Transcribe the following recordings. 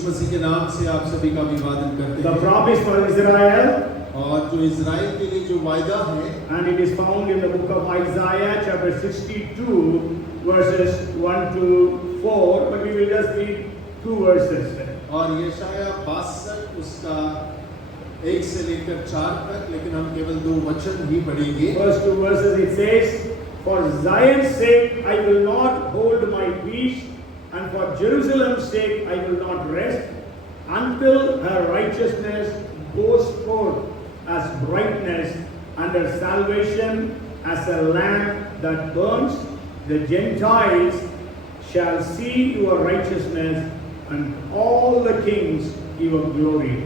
यीशु मसीह के नाम से आप सभी का अभिवादन करते The हैं। promise for Israel, और जो इज़राइल के लिए जो वायदा है, and it is found in the book of Isaiah, chapter 62, verses 1 to 4. But we will just read 2 verses. और यशाया 62 उसका 1 से लेकर 4 तक, लेकिन हम केवल 2 वचन ही पढ़ेंगे। First 2 verses it says, "For Zion's sake I will not hold my peace, and for Jerusalem's sake I will not rest, until her righteousness goes forth as brightness, and her salvation as a lamp that burns. The Gentiles shall see your righteousness, and all the kings your glory."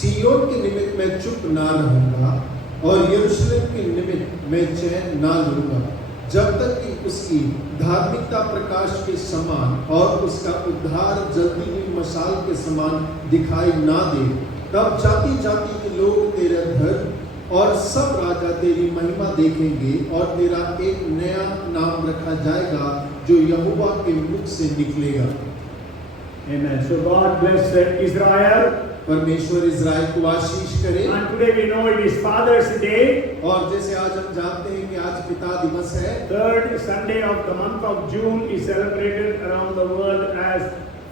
सिय्योन के निमित्त मैं चुप ना रहूंगा और यरूशलेम के निमित्त मैं चैन ना लूंगा, जब तक कि उसकी धार्मिकता प्रकाश के समान और उसका उद्धार जलती हुई मशाल के समान दिखाई ना दे। तब जाति जाति के लोग तेरा धर्म और सब राजा तेरी महिमा देखेंगे, और तेरा एक नया नाम रखा जाएगा जो यहोवा के मुख से निकलेगा। Amen. So God bless Israel. परमेश्वर इज़राइल को आशीष करे। And today we know it is Father's Day. और जैसे आज हम जानते हैं कि आज पिता दिवस है। 3rd Sunday of the month of June is celebrated around the world as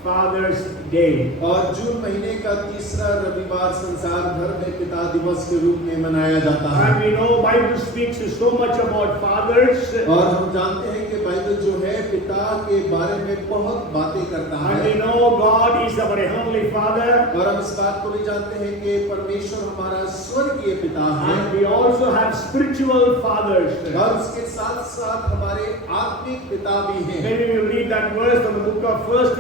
Father's Day. और जून महीने का तीसरा रविवार संसार भर में पिता दिवस के रूप में मनाया जाता है। And we know Bible speaks so much about fathers. और हम जानते हैं कि बाइबल जो है पिता के बारे में बहुत बातें करता And है। we know God is our heavenly Father. और हम इस बात को भी जानते हैं कि परमेश्वर हमारा स्वर्गीय पिता है। And we also have spiritual fathers. और इसके साथ साथ हमारे आत्मिक पिता भी हैं। Maybe we will read that verse from the book of 1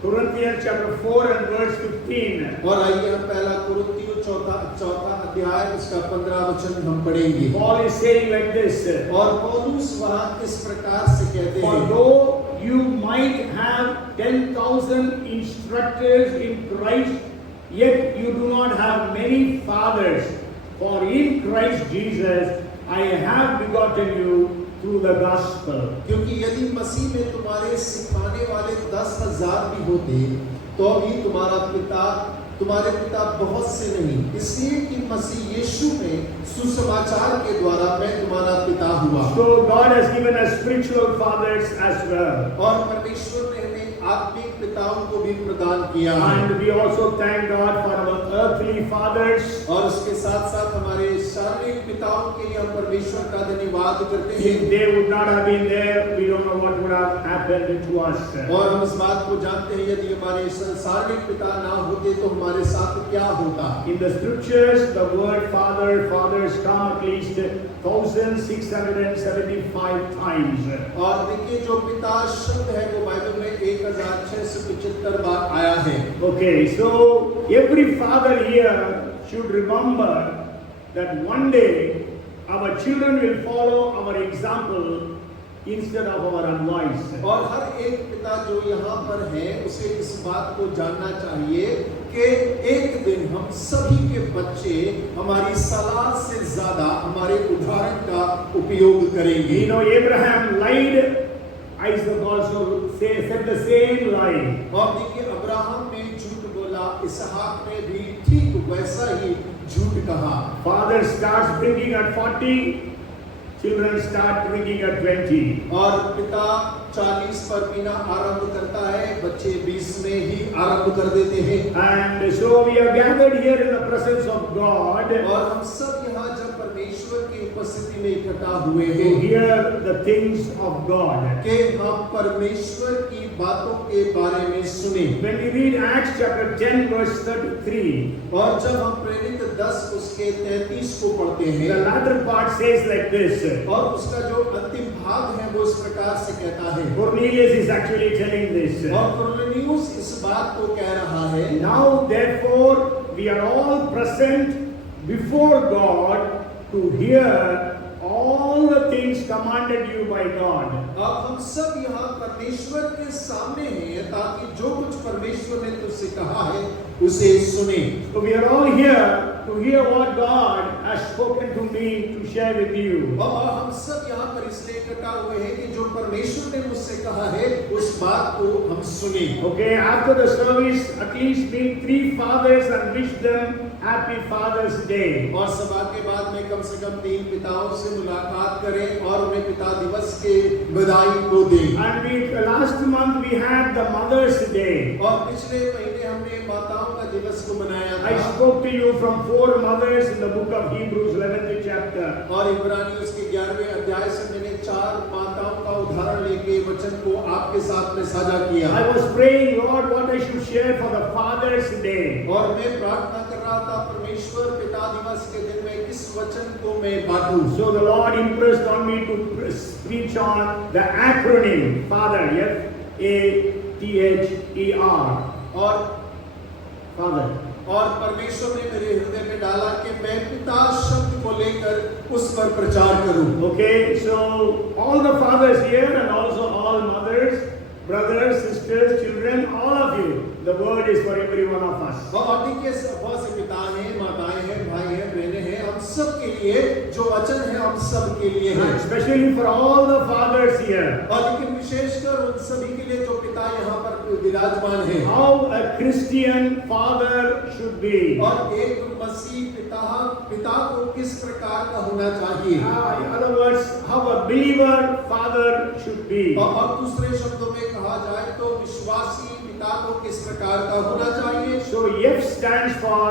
Corinthians chapter 4 and verse 15. और आइए हम पहला कुरिन्थियों चौथा अध्याय उसका 15 वचन हम पढ़ेंगे। Paul is saying like this. और पौलुस वहाँ इस प्रकार से कहते For हैं, though you might have 10,000 instructors in Christ, yet you do not have many fathers. For in Christ Jesus I have begotten you through the gospel. क्योंकि यदि मसीह में तुम्हारे सिखाने वाले 10,000 भी होते तो भी तुम्हारे पिता बहुत से नहीं, इसलिए कि मसीह यीशु में सुसमाचार के द्वारा मैं तुम्हारा पिता हुआ। So God has given us spiritual fathers as well. और परमेश्वर ने हमें आत्मिक पिताओं को भी प्रदान किया है। And we also thank God for our earthly fathers. और उसके साथ साथ हमारे शारीरिक पिताओं के लिए हम परमेश्वर का धन्यवाद करते हैं। If they would not have been there, we don't know what would have happened to us. और हम इस बात को जानते हैं यदि हमारे शारीरिक पिता ना होते तो हमारे साथ क्या होता। In the scriptures, the word fathers come at least 1675 times. और देखिए जो पिता शब्द है वो बाइबल में 1675 बार आया है। Okay, so every father here should remember that one day our children will follow our example instead of our advice. और हर एक पिता जो यहाँ पर है उसे इस बात को जानना चाहिए कि एक दिन हम सभी के बच्चे हमारी सलाह से ज्यादा हमारे उदाहरण का उपयोग करेंगे। You know, Abraham lied, Isaac also said the same lie. और देखिए अब्राहम ने झूठ बोला, इसहाक ने भी ठीक वैसा ही झूठ कहा। Father starts drinking at 40, children start drinking at 20. और पिता 40 पर पीना आरंभ करता है, बच्चे 20 में ही आरंभ कर देते हैं। And so we are gathered here in the presence of God और हम सब यहाँ जब परमेश्वर की उपस्थिति में इकट्ठा हुए to हैं hear the things of God. कि हम परमेश्वर की बातों के बारे में सुने। When we read Acts chapter 10 verse 33, और जब हम प्रेरित 10 उसके 33 को पढ़ते the हैं latter part says like this. और उसका जो अंतिम भाग है वो इस प्रकार से कहता है। Cornelius is actually telling this. और कुरनेलियुस इस बात को कह रहा है, Now therefore we are all present before God to hear all the things commanded you by God. अब हम सब यहाँ परमेश्वर के सामने हैं ताकि जो कुछ परमेश्वर ने तुझसे कहा है उसे सुने। So we are all here to hear what God has spoken to me to share with you. और हम सब यहाँ पर इसलिए इकट्ठा हुए हैं कि जो परमेश्वर ने मुझसे कहा है उस बात को हम सुने। Okay, after the service, at least meet 3 fathers and wish them Happy Father's Day. और सभा के बाद में कम से कम 3 पिताओं से मुलाकात करें और उन्हें पिता दिवस के बधाई को दें। And last month we had the Mother's Day. और पिछले महीने हमने माताओं का दिवस को मनाया था। I spoke to you from 4 mothers in the book of Hebrews 11th chapter. और इब्रानी उसके 11वें अध्याय से मैंने 4 माताओं का उदाहरण लेके वचन को आपके साथ में साझा किया। I was praying, Lord, what I should share for the Father's Day. और मैं प्रार्थना कर रहा था परमेश्वर पिता दिवस के दिन में किस वचन को मैं बांटूं। So the Lord impressed on me to preach on the acronym Father, F-A-T-H-E-R. और Father. और परमेश्वर ने मेरे हृदय में डाला कि मैं पिता शब्द को लेकर उस पर प्रचार करूं। Okay, so all the fathers here and also all mothers, brothers, sisters, children, all of you, the word is for every one of us. और देखिए बहुत से पिता हैं, माताएं हैं, भाई हैं, बहनें हैं, हम सब के लिए जो वचन है हम सब के लिए है। Especially for all the fathers here. और लेकिन विशेषकर उन सभी के लिए जो पिता यहाँ पर विराजमान हैं। How a Christian father should be. और एक मसीह पिता को किस प्रकार का होना चाहिए। In other words, how a believer father should be. और दूसरे शब्दों में कहा जाए तो विश्वासी पिता को किस प्रकार का होना चाहिए। So F stands for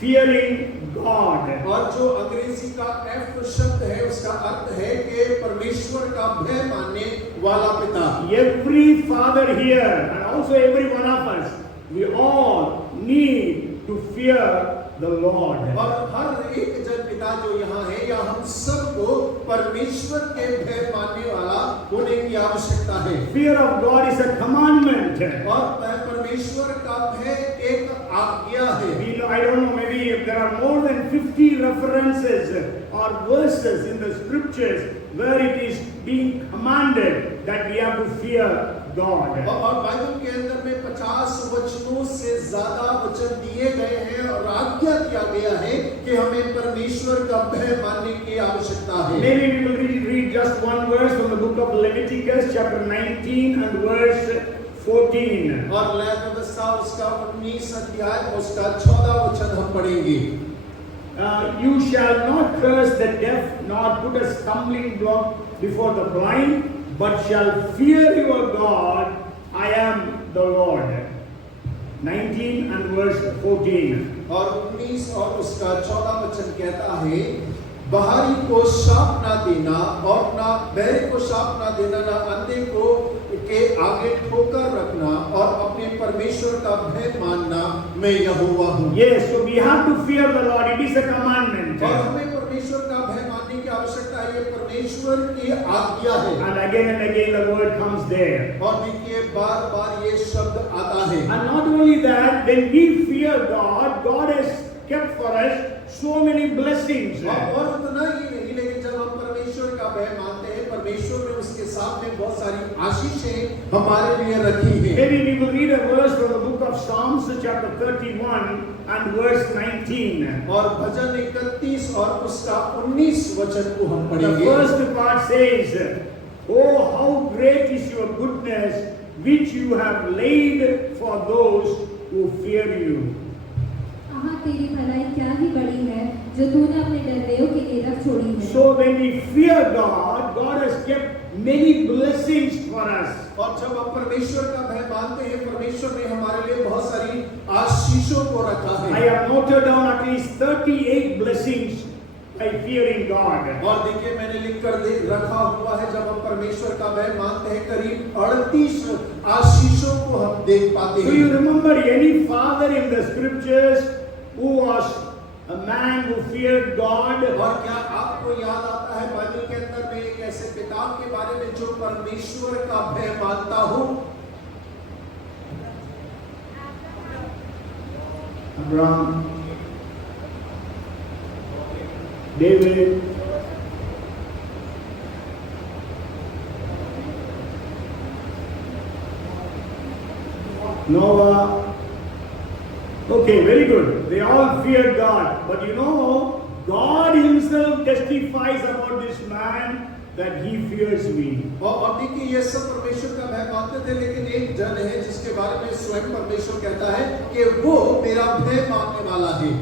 fearing God. और जो अंग्रेजी का F शब्द है उसका अर्थ है कि परमेश्वर का भय मानने वाला पिता। Every father here and also every one of us, we all need to fear the Lord. और हर एक जन पिता जो यहाँ है या हम सबको परमेश्वर के भय मानने वाला होने की आवश्यकता है। Fear of God is a commandment. और परमेश्वर का भय एक आज्ञा है। I don't know, maybe if there are more than 50 references or verses in the scriptures where it is being commanded that we have to fear God. और Bible के अंदर में 50 वचनों से ज्यादा वचन दिए गए हैं और आज्ञा किया गया है कि हमें परमेश्वर का भय मानने की आवश्यकता है। Maybe we will read just one verse from the book of Leviticus chapter 19 and verse 14. और लय व्यवस्था उसका 19 अध्याय उसका 14 वचन हम पढ़ेंगे। You shall not curse the deaf nor put a stumbling block before the blind, but shall fear your God. I am the Lord. 19 and verse 14. और 19 और उसका 14 वचन कहता है, बाहरी को शाप ना देना और ना बहरे को शाप ना देना, ना अंधे को के आगे ठोकर रखना और अपने परमेश्वर का भय मानना, मैं यहोवा हूँ। Yes, so we have to fear the Lord. It is a commandment. और हमें परमेश्वर का भय मानने की आवश्यकता है, ये परमेश्वर की आज्ञा है। And again the word comes there. और देखिए बार-बार ये शब्द आता है। And not only that, when we fear God, God has kept for us so many blessings. और उतना ही नहीं, लेकिन जब हम परमेश्वर का भय मानते हैं, परमेश्वर ने उसके सामने बहुत सारी आशीषें हमारे लिए रखी हैं। Maybe we will read a verse from the book of Psalms chapter 31 and verse 19. और भजन 31 और उसका 19 वचन को हम The पढ़ेंगे। first part says, "Oh, how great is your goodness, which you have laid for those who fear you." आहा, तेरी भलाई क्या ही बड़ी है जो तूने अपने डरवेयों के लिए रख छोड़ी है। So when we fear God, God has kept many blessings for us. और जब हम परमेश्वर का भय मानते हैं, परमेश्वर ने हमारे लिए बहुत सारी आशीषों को रखा I है। have noted down at least 38 blessings by fearing God. और देखिए मैंने लिख कर रखा हुआ है, जब हम परमेश्वर का भय मानते हैं करीब 38 आशीषों को हम देख पाते Do you हैं। remember any father in the scriptures who was a man who feared God? और क्या आपको याद आता है बाइबल के अंदर में एक ऐसे पिता के बारे में जो परमेश्वर का भय मानता हो? Abraham, David, Noah. Okay, very good. They all feared God. But you know, God himself testifies about this man that he fears me. और देखिए ये सब परमेश्वर का भय मानते थे, लेकिन एक जन है जिसके बारे में स्वयं परमेश्वर कहता है कि वो मेरा भय मानने वाला है।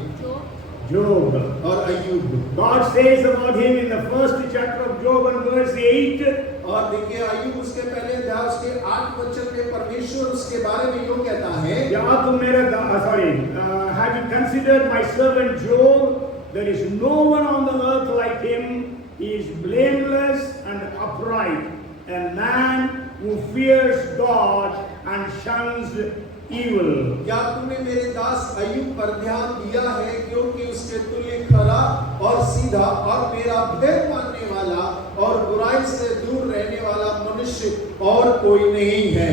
Job. और अय्यूब, God says about him in the first chapter of Job and verse 8. और देखिए अय्यूब उसके पहले अध्याय उसके 8 वचन में परमेश्वर उसके बारे में यूं कहता है, Have you considered my servant Job? There is no one on the earth like him. He is blameless and upright, a man who fears God and shuns evil. क्या तूने मेरे दास अय्यूब पर ध्यान दिया है, क्योंकि उसके तुल्य खरा और सीधा और मेरा भय मानने वाला और बुराई से दूर रहने वाला मनुष्य और कोई नहीं है।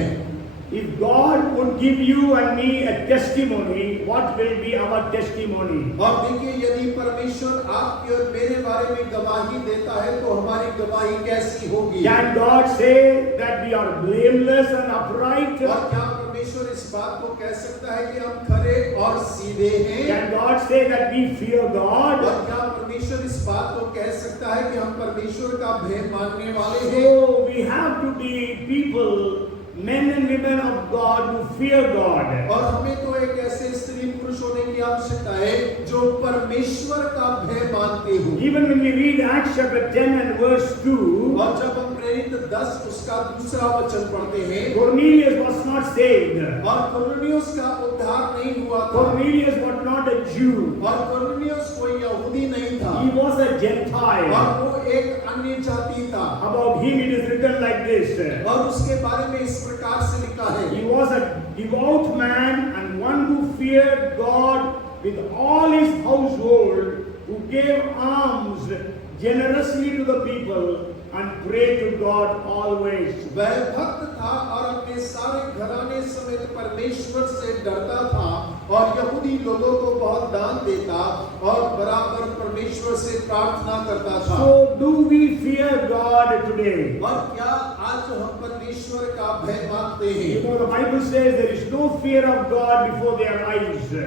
If God would give you and me a testimony, what will be our testimony? और देखिए यदि परमेश्वर आपके और मेरे बारे में गवाही देता है तो हमारी गवाही कैसी होगी? Can God say that we are blameless and upright? और क्या परमेश्वर इस बात को कह सकता है कि हम खरे और सीधे हैं? Can God say that we fear God? और क्या परमेश्वर इस बात को कह सकता है कि हम परमेश्वर का भय मानने वाले हैं? So we have to be people, men and women of God who fear God. और हमें तो एक ऐसे स्त्री पुरुष होने की आवश्यकता है जो परमेश्वर का भय मानते हो। Even when we read Acts chapter 10 and verse 2, और जब हम प्रेरित 10 उसका दूसरा वचन पढ़ते हैं, Cornelius was not saved. और कुरनेलियुस का उद्धार नहीं हुआ था। Cornelius was not a Jew. और कुरनेलियुस कोई यहूदी नहीं था। He was a Gentile. और वो एक अन्य जाति था। About him it is written like this. और उसके बारे में इस प्रकार से लिखा है, He was a devout man and one who feared God with all his household, who gave alms generously to the people and prayed to God always. वह भक्त था और अपने सारे घराने समेत परमेश्वर से डरता था और यहूदी लोगों को बहुत दान देता और बराबर परमेश्वर से प्रार्थना करता था। So do we fear God today? और क्या आज हम परमेश्वर का भय मानते हैं? You know, the Bible says there is no fear of God before their eyes.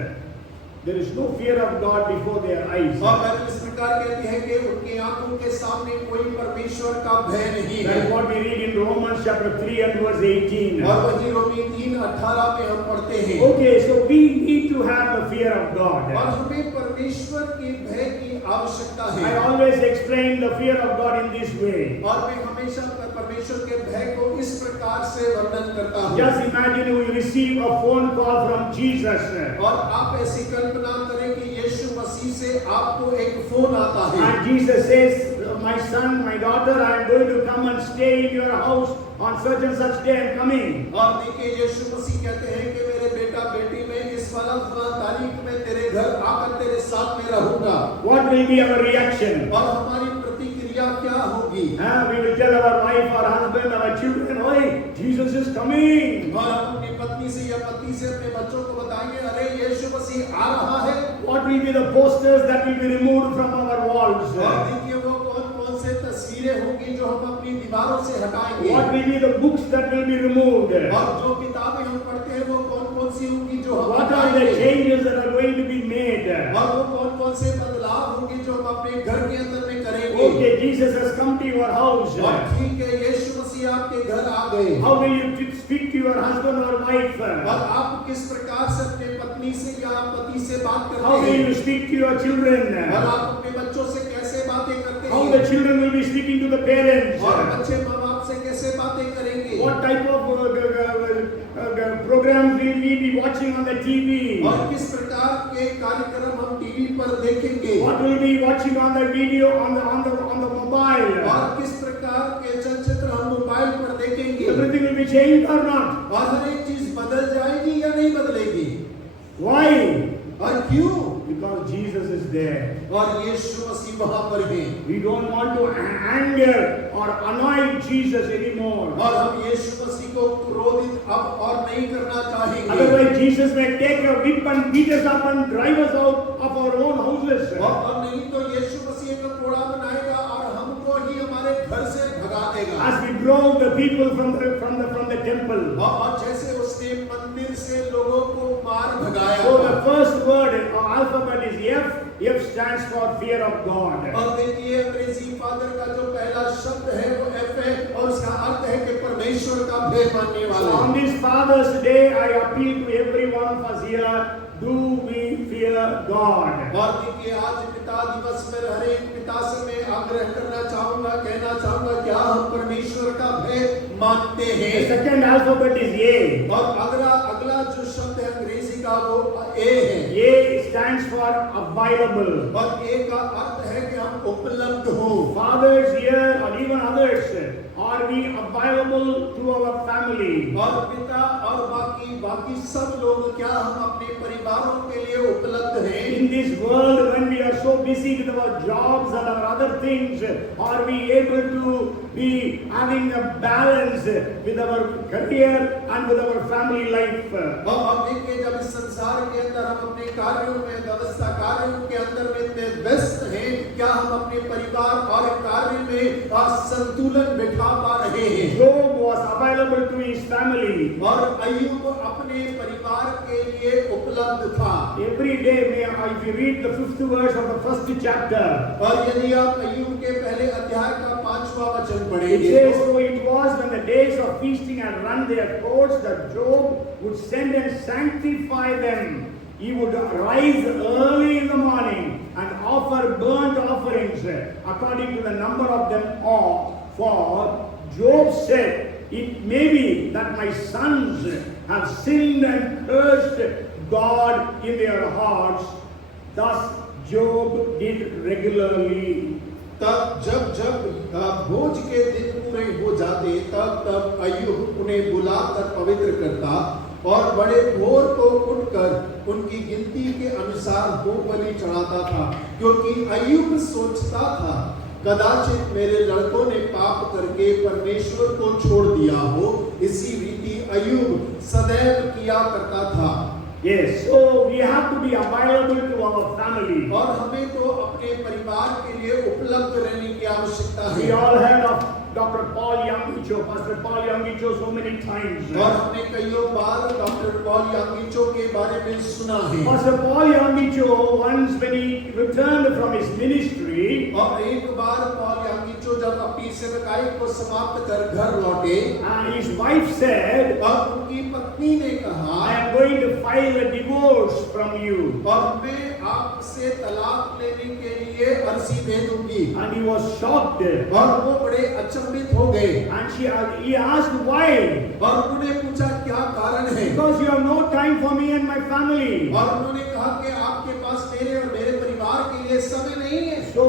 There is no fear of God before their eyes. और बाइबल इस प्रकार कहती है कि उनकी आंखों के सामने कोई परमेश्वर का भय नहीं That is है। what we read in Romans chapter 3 and verse 18. और वही रोमी 3:18 में हम पढ़ते हैं। Okay, so we need to have the fear of God. और हमें परमेश्वर के भय की आवश्यकता I है। always explain the fear of God in this way. और मैं हमेशा परमेश्वर के भय को इस प्रकार से वर्णन करता हूँ। Just imagine we receive a phone call from Jesus. और आप ऐसी कल्पना करें कि यीशु मसीह से आपको एक फोन आता है। And Jesus says, my son, my daughter, I am going to come and stay in your house on such and such day I am coming. और देखिए यीशु मसीह कहते हैं कि मेरे बेटा बेटी मैं इस फला तारीख में तेरे घर आकर तेरे साथ में रहूंगा। What will be our reaction? और हमारी प्रतिक्रिया क्या होगी? We will tell our wife, our husband, our children, "Oi, Jesus is coming." और हम अपनी पत्नी से या पति से अपने बच्चों को बताएंगे, अरे यीशु मसीह आ रहा है। What will be the posters that will be removed from our walls? और देखिए वो कौन-कौन से तस्वीरें होंगी जो हम अपनी दीवारों से हटाएंगे। What will be the books that will be removed? और जो किताबें हम पढ़ते हैं वो कौन-कौन सी होंगी जो हम What are the हटाएंगे। changes that are going to be made? और वो कौन-कौन से बदलाव होंगे जो हम अपने घर के अंदर में करेंगे। Okay, Jesus has come to your house. और ठीक है यीशु मसीह आपके घर आ गए। How will you speak to your husband or wife? और आप किस प्रकार से अपने पत्नी से या पति से बात How करते will हैं? you speak to your children? और आप अपने बच्चों से कैसे बातें करते How हैं? the children will be speaking to the parents? और बच्चे माँ बाप से कैसे बातें करेंगे? What type of programs will we be watching on the TV? और किस प्रकार के कार्यक्रम हम टीवी पर देखेंगे? What will be watching on the video on the mobile? और किस प्रकार के चलचित्र हम मोबाइल पर देखेंगे? Everything will be changed or not? और हर एक चीज बदल जाएगी या नहीं बदलेगी? Why? और क्यों? Because Jesus is there. और यीशु मसीह वहां पर है। We don't want to anger or annoy Jesus anymore. और हम यीशु मसीह को क्रोधित अब और नहीं करना चाहेंगे। Otherwise, Jesus may take a whip and beat us up and drive us out of our own houses. और नहीं तो यीशु मसीह एक कोड़ा बनाएगा और हमको ही हमारे घर से भगा देगा। As we drove the people from the temple. और जैसे उसने मंदिर से लोगों को मार भगाया। So the first word or alphabet is F. F stands for fear of God. और देखिए अंग्रेजी फादर का जो पहला शब्द है वो एफ है और उसका अर्थ है कि परमेश्वर का भय मानने So वाले। on this Father's Day, I appeal to every one of us here, do we fear God? और देखिए आज पिता दिवस में हर एक पिता से मैं आग्रह करना चाहूंगा, कहना चाहूंगा क्या हम परमेश्वर का भय मानते The हैं। second alphabet is A. और अगला जो शब्द है अंग्रेजी का वो ए है। A stands for available. और ए का अर्थ है कि हम उपलब्ध हो। Fathers here or even others, are we available to our family? और पिता और बाकी सब लोग क्या हम अपने परिवारों के लिए उपलब्ध हैं? In this world, when we are so busy with our jobs and our other things, are we able to be having a balance with our career and with our family life? अब देखिए जब इस संसार के अंदर हम अपने कार्यों में व्यवस्था कार्यों के अंदर में इतने व्यस्त हैं, क्या हम अपने परिवार और कार्य में संतुलन बिठा पा रहे हैं? Job was available to his family. और अय्यूब अपने परिवार के लिए उपलब्ध था। Every day, if you read the 5th verse of the 1st chapter, और यदि आप अय्यूब के पहले अध्याय का 5वां वचन it पढ़ेंगे says, so it was when the days of feasting had run their course that Job would send and sanctify them. He would rise early in the morning and offer burnt offerings according to the number of them all. For Job said, it may be that my sons have sinned and cursed God in their hearts. Thus Job did regularly. तब जब भोज के दिन पूरे हो जाते तब अय्यूब उन्हें बुलाकर पवित्र करता और बड़े भोर को उठकर उनकी गिनती के अनुसार होम बलि चढ़ाता था, क्योंकि अय्यूब सोचता था कदाचित मेरे लड़कों ने पाप करके परमेश्वर को छोड़ दिया हो। इसी रीति अय्यूब सदैव किया करता था। Yes, so we have to be available to our family. और हमें तो अपने परिवार के लिए उपलब्ध रहने की आवश्यकता We है। all heard of Dr. Paul Yangicho, Pastor Paul Yangicho so many times. और हमने कईयों बार डॉक्टर पॉल यांगिचो के बारे में सुना है। Pastor Paul Yangicho, once when he returned from his ministry, और एक बार पॉल यांगिचो जब अपनी सेवकाई को समाप्त कर घर लौटे, his wife said, और उनकी पत्नी ने कहा, I am going to file a divorce from you. और मैं आपसे तलाक लेने के लिए अर्जी दे दूंगी। And he was shocked. और वो बड़े अचंभित हो गए। And he asked why? और उन्होंने पूछा क्या कारण है? Because you have no time for me and my family. और उन्होंने कहा कि आपके पास मेरे और मेरे परिवार के लिए समय नहीं है। So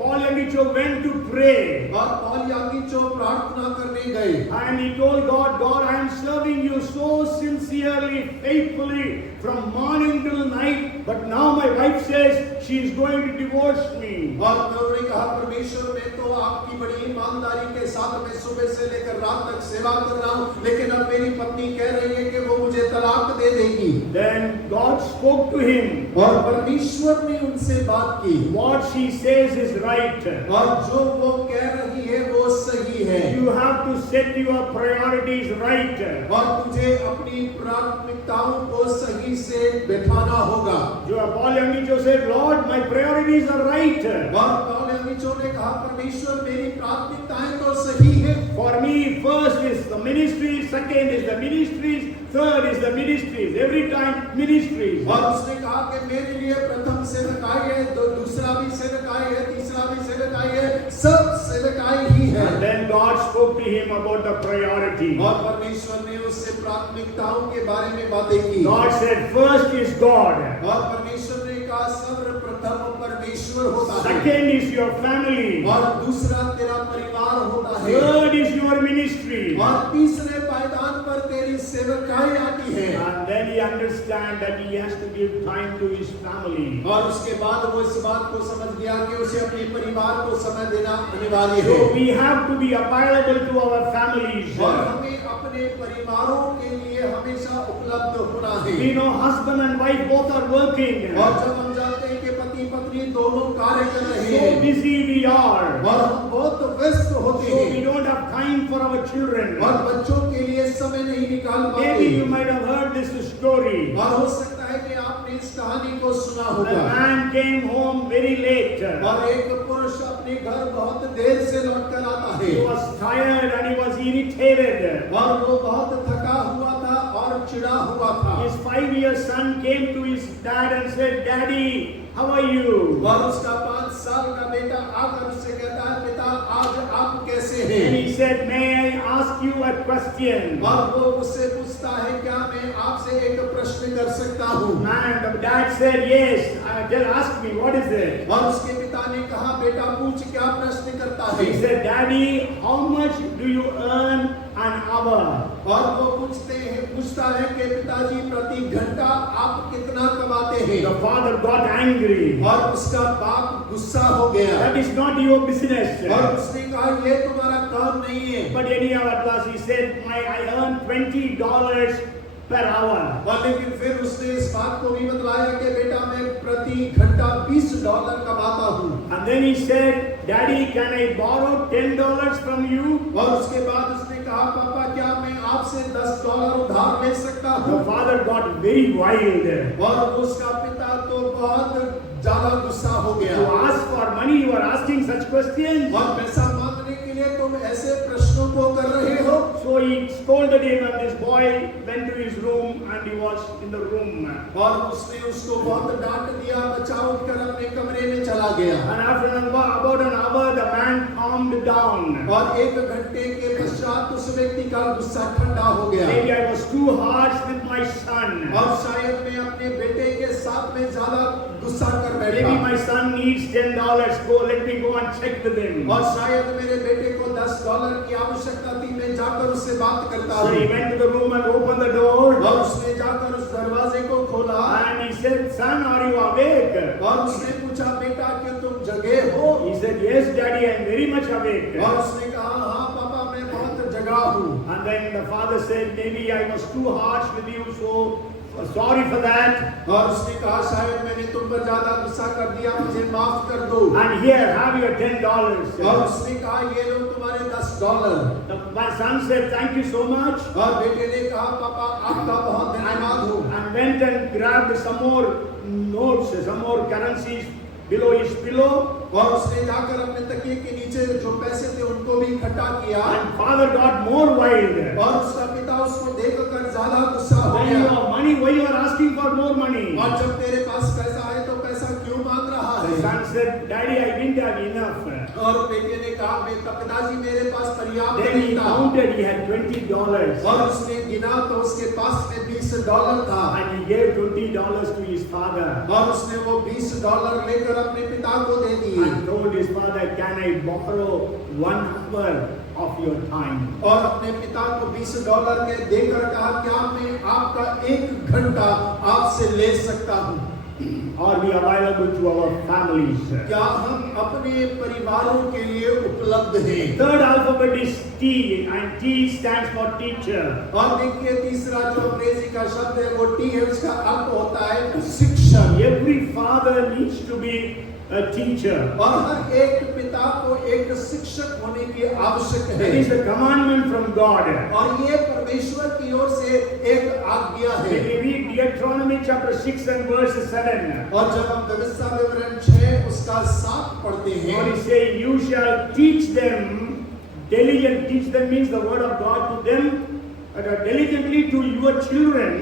Paul Yangicho went to pray. और पॉल यांगिचो प्रार्थना करने गए। And he told God, God, I am serving you so sincerely, faithfully, from morning till night. But now my wife says she is going to divorce me. और उन्होंने कहा परमेश्वर मैं तो आपकी बड़ी ईमानदारी के साथ मैं सुबह से लेकर रात तक सेवा कर रहा हूँ, लेकिन अब मेरी पत्नी कह रही है कि वो मुझे तलाक दे देगी। Then God spoke to him. और परमेश्वर ने उनसे बात की। What she says is right. और जो वो कह रही है वो सही है। You have to set your priorities right. और तुझे अपनी प्राथमिकताओं को सही से बैठाना होगा। जो Paul Yangicho said, Lord, my priorities are right. और पौल यांगिचो ने कहा परमेश्वर मेरी प्राथमिकताएं तो सही है। For me, first is the ministry, second is the ministries, third is the ministries. Every time ministries. और उसने कहा कि मेरे लिए प्रथम सेवकाई है, दूसरा भी सेवकाई है, तीसरा भी सेवकाई है, सब सेवकाई ही है। And then God spoke to him about the priority. और परमेश्वर ने उससे प्राथमिकताओं के बारे में बातें की। God said, first is God. और परमेश्वर ने कहा सर्वप्रथम परमेश्वर होता है। Second is your family. और दूसरा तेरा परिवार होता है। Third is your ministry. और तीसरे पायदान पर तेरी सेवकाई आती है। And then he understand that he has to give time to his family. और उसके बाद वो इस बात को समझ गया कि उसे अपने परिवार को समय देना अनिवार्य है। So we have to be available to our families. और हमें अपने परिवारों के लिए हमेशा उपलब्ध होना है। We know husband and wife both are working. और जब हम जानते हैं कि पति पत्नी दोनों कार्य कर रहे So हैं busy we are. और हम बहुत व्यस्त होते So we हैं don't have time for our children. और बच्चों के लिए समय नहीं निकाल Maybe you पाते। might have heard this story. और हो सकता है कि आपने इस कहानी को सुना The होगा। man came home very late. और एक पुरुष अपने घर बहुत देर से लौट कर आता He है was tired and he was irritated. और वो बहुत थका हुआ था और चिढ़ा हुआ था। His 5-year son came to his dad and said, "Daddy, how are you?" और उसका 5 साल का बेटा आकर उससे कहता है, पिता आज आप कैसे And हैं? he said, "May I ask you a question?" और वो उससे पूछता है, क्या मैं आपसे एक प्रश्न कर सकता हूँ? Man, the dad said, "Yes, just ask me, what is it?" और उसके पिता ने कहा, बेटा पूछ, क्या प्रश्न करता He है? said, "Daddy, how much do you earn an hour?" और वो पूछता है कि पिताजी प्रति घंटा आप कितना कमाते हैं? The father got angry. और उसका बाप गुस्सा हो गया That is not your business. और उसने कहा, ये तुम्हारा काम नहीं है। But anyhow, at last he said, I earn $20 per hour. और लेकिन फिर उसने इस बात को भी बतलाया कि बेटा मैं प्रति घंटा $20 कमाता हूँ। And then he said, "Daddy, can I borrow $10 from you?" और उसके बाद उसने कहा, पापा क्या मैं आपसे $10 उधार ले सकता The हूँ? father got very wild. और उसका पिता तो बहुत ज्यादा गुस्सा हो To गया। ask for money, you are asking such questions. और पैसा मांगने के लिए तुम ऐसे प्रश्नों को कर रहे हो? So he scolded him, and this boy went to his room, and he was in the room. और उसने उसको बहुत डांट दिया, बच्चा उठकर अपने कमरे में चला गया। And after about an hour, the man calmed down. और 1 घंटे के पश्चात उस व्यक्ति का गुस्सा ठंडा हो गया। Maybe I was too harsh with my son. और शायद मैं अपने बेटे के साथ में ज्यादा गुस्सा कर Maybe बैठा। my son needs $10. Let me go and check with him. और शायद मेरे बेटे को $10 की आवश्यकता थी, मैं जाकर उससे बात करता So he हूँ। went to the room and opened the door. और उसने जाकर उस दरवाजे को खोला And he said, "Son, are you awake?" और उसने पूछा, बेटा क्या तुम जगे हो? He said, "Yes, Daddy, I am very much awake." और उसने कहा, हाँ पापा मैं बहुत जगा हूँ। And then the father said, "Maybe I was too harsh with you, so sorry for that. और उसने कहा, शायद मैंने तुम पर ज्यादा गुस्सा कर दिया, मुझे माफ कर दो। And here, have your $10." और उसने कहा, ये लो तुम्हारे $10। My son said, "Thank you so much." और बेटे ने कहा, पापा आपका बहुत धन्यवाद हो। And went and grabbed some more notes, some more currencies below his pillow. और उसने जाकर अपने तकिए के नीचे जो पैसे थे उनको भी इकट्ठा किया। And father got more wild. और उसका पिता उसको देखकर ज्यादा गुस्सा हो When you गया। have money, why you are asking for more money? और जब तेरे पास पैसा है तो पैसा क्यों मांग रहा The है? son said, "Daddy, I didn't have enough." और बेटे ने कहा, पिताजी मेरे पास पर्याप्त Then he नहीं था। counted, he had $20. और उसने गिना तो उसके पास में $20 था। And he gave $20 to his father. और उसने वो $20 लेकर अपने पिता को दे दिए। And told his father, "Can I borrow 1 hour of your time?" और अपने पिता को $20 के देकर कहा, क्या मैं आपका 1 घंटा आपसे ले सकता हूँ? Are we available to our families? क्या हम अपने परिवारों के लिए उपलब्ध हैं? Third alphabet is T, and T stands for teacher. और देखिए तीसरा जो अंग्रेजी का शब्द है वो टी है, उसका अर्थ होता है शिक्षण। Every father needs to be a teacher. और हर एक पिता को एक शिक्षक होने की आवश्यक That है। is a commandment from God. और ये परमेश्वर की ओर से एक आज्ञा When है। we read Deuteronomy chapter 6 and verse 7, और जब हम व्यवस्था विवरण 6 उसका 7 पढ़ते God हैं, is saying, "You shall teach them diligently." Teach them means the word of God to them, diligently to your children,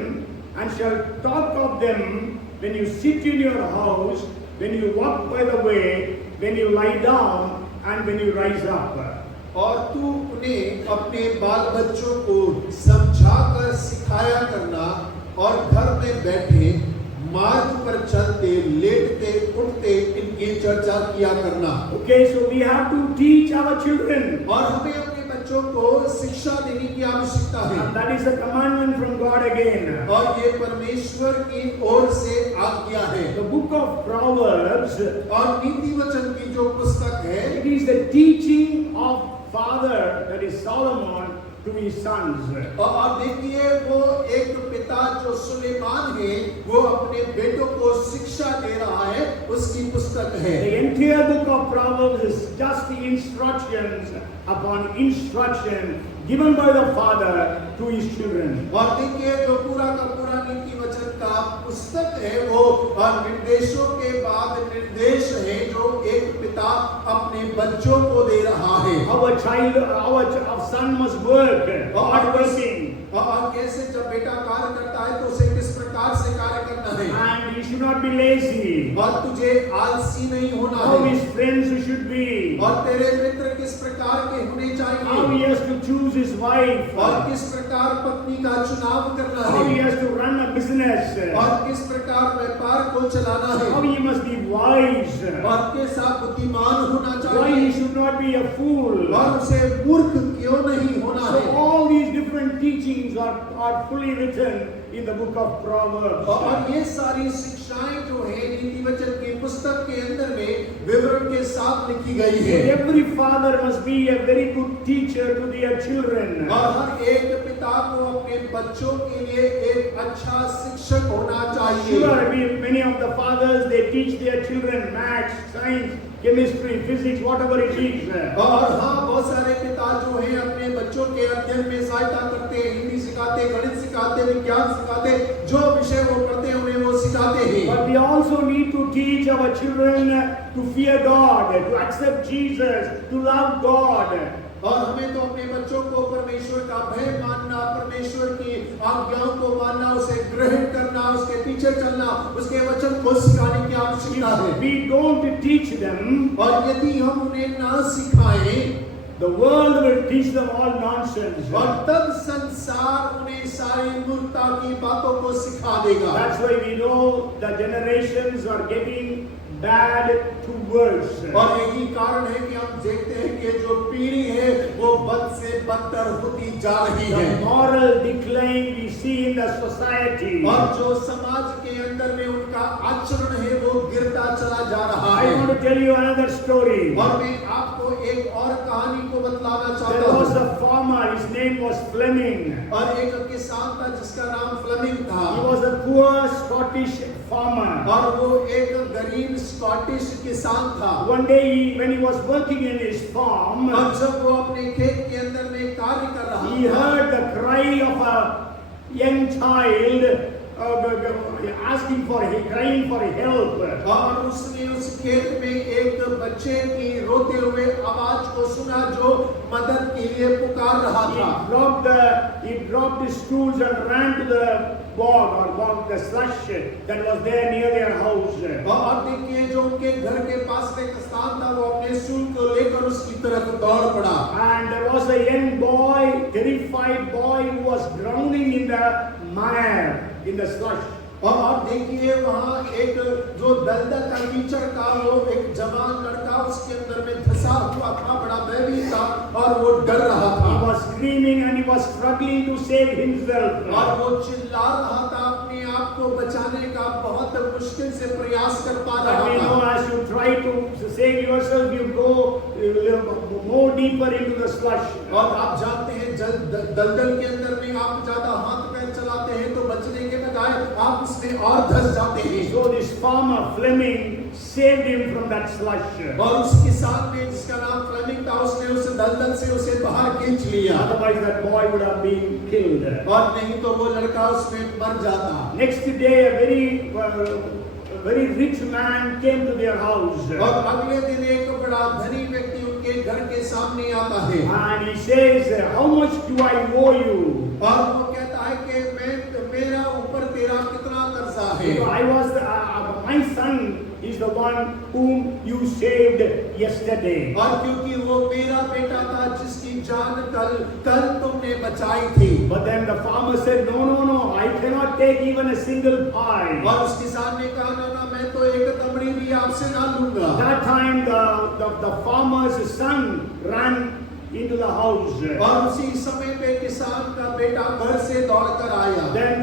and shall talk of them when you sit in your house, when you walk by the way, when you lie down, and when you rise up. और तू उन्हें अपने बाल बच्चों को समझाकर सिखाया करना, और घर में बैठे मार्ग पर चलते लेटते उठते इनकी चर्चा किया करना। Okay, so we have to teach our children. और हमें अपने बच्चों को शिक्षा देने की आवश्यकता है। And that is a commandment from God again. और ये परमेश्वर की ओर से आज्ञा है। The book of Proverbs, और नीति वचन की जो पुस्तक है, it is the teaching of father, that is Solomon, to his sons. और आप देखिए वो एक पिता जो सुलेमान है, वो अपने बेटों को शिक्षा दे रहा है, उसकी पुस्तक है। The entire book of Proverbs is just instructions upon instruction given by the father to his children. और देखिए जो पूरा का पूरा नीति वचन का पुस्तक है वो निर्देशों के बाद निर्देश है जो एक पिता अपने बच्चों को दे रहा है। Our son must work, hard working. और कैसे जब बेटा कार्य करता है तो उसे किस प्रकार से कार्य करना है, And he should not be lazy. और तुझे आलसी नहीं होना How है, his friends should be. और तेरे मित्र किस प्रकार के होने How चाहिए, he has to choose his wife. और किस प्रकार पत्नी का चुनाव करना How he है, has to run a business. और किस प्रकार व्यापार को चलाना How है, he must be wise. और के साथ बुद्धिमान होना Why he चाहिए, should not be a fool. और उसे मूर्ख क्यों नहीं होना So है। all these different teachings are fully written in the book of Proverbs. और ये सारी शिक्षाएं जो है नीति वचन की पुस्तक के अंदर में विवरण के साथ लिखी गई है। Every father must be a very good teacher to their children. और हर एक पिता को अपने बच्चों के लिए एक अच्छा शिक्षक होना चाहिए। Sure, many of the fathers, they teach their children maths, science, chemistry, physics, whatever it is. और हाँ, बहुत सारे पिता जो हैं अपने बच्चों के अध्ययन में सहायता करते हैं, हिंदी सिखाते, गणित सिखाते, विज्ञान सिखाते, जो विषय वो पढ़ते हैं उन्हें वो सिखाते हैं। But we also need to teach our children to fear God, to accept Jesus, to love God. और हमें तो अपने बच्चों को परमेश्वर का भय मानना, परमेश्वर की आज्ञाओं को मानना, उसे ग्रहण करना, उसके पीछे चलना, उसके वचन को सिखाने की आवश्यकता है। If we don't teach them, और यदि हम उन्हें ना सिखाएं, the world will teach them all nonsense. और तब संसार उन्हें सारी मूर्खता की बातों को सिखा देगा। That's why we know the generations are getting bad to worse. और यही कारण है कि हम देखते हैं कि जो पीढ़ी है वो बद से बदतर होती जा रही है। The moral decline we see in the society. और जो समाज के अंदर में उनका आचरण है वो गिरता चला जा रहा I है। want to tell you another story. और मैं आपको एक और कहानी को बतलाना There चाहता was हूँ। a farmer, his name was Fleming. और एक किसान था जिसका नाम फ्लेमिंग था। He was a poor Scottish farmer. और वो एक गरीब स्कॉटिश किसान था। One day, when he was working in his farm, और जब वो अपने खेत के अंदर में कार्य कर रहा he था, heard the cry of a young child asking for crying for help. और उसने उस खेत में एक बच्चे की रोते हुए आवाज को सुना जो मदद के लिए पुकार रहा था। He dropped his tools and ran to the bog, the slush that was there near their house. और देखिए जो उनके घर के पास में एक स्थान था वो अपने सूल को लेकर उसकी तरफ दौड़ पड़ा। And there was a young boy, terrified boy, who was drowning in the mire, in the slush. और देखिए वहाँ एक जो दलदल का कीचड़ का वो एक जवान लड़का उसके अंदर में फंसा हुआ था, बड़ा भयभीत था और वो डर रहा था। He was screaming and he was struggling to save himself. और वो चिल्ला रहा था, अपने आप को बचाने का बहुत मुश्किल से प्रयास कर पा But रहा we know था। as you try to save yourself, you go more deeper into the slush. और आप जानते हैं दलदल के अंदर में आप ज्यादा हाथ पैर चलाते हैं तो बचने के बजाय आप उसमें और धंस जाते हैं। So this farmer Fleming saved him from that slush. और उस किसान ने जिसका नाम फ्लेमिंग था उसने उस दलदल से उसे बाहर खींच लिया। Otherwise that boy would have been killed. और नहीं तो वो लड़का उसमें मर जाता। Next day a very rich man came to their house. और अगले दिन एक बड़ा धनी व्यक्ति उनके घर के सामने आता है। And he says, how much do I owe you? और वो कहता है कि मेरा ऊपर तेरा कितना कर्जा है। I was my son is the one whom you saved yesterday. और क्योंकि वो मेरा बेटा था जिसकी जान कल तुमने बचाई थी। But then the farmer said, no, I cannot take even a single pie. और उस किसान ने कहा ना मैं तो एक तमड़ी भी आपसे ना लूंगा। That time the farmer's son ran into the house. और उसी समय पे किसान का बेटा घर से दौड़कर आया। Then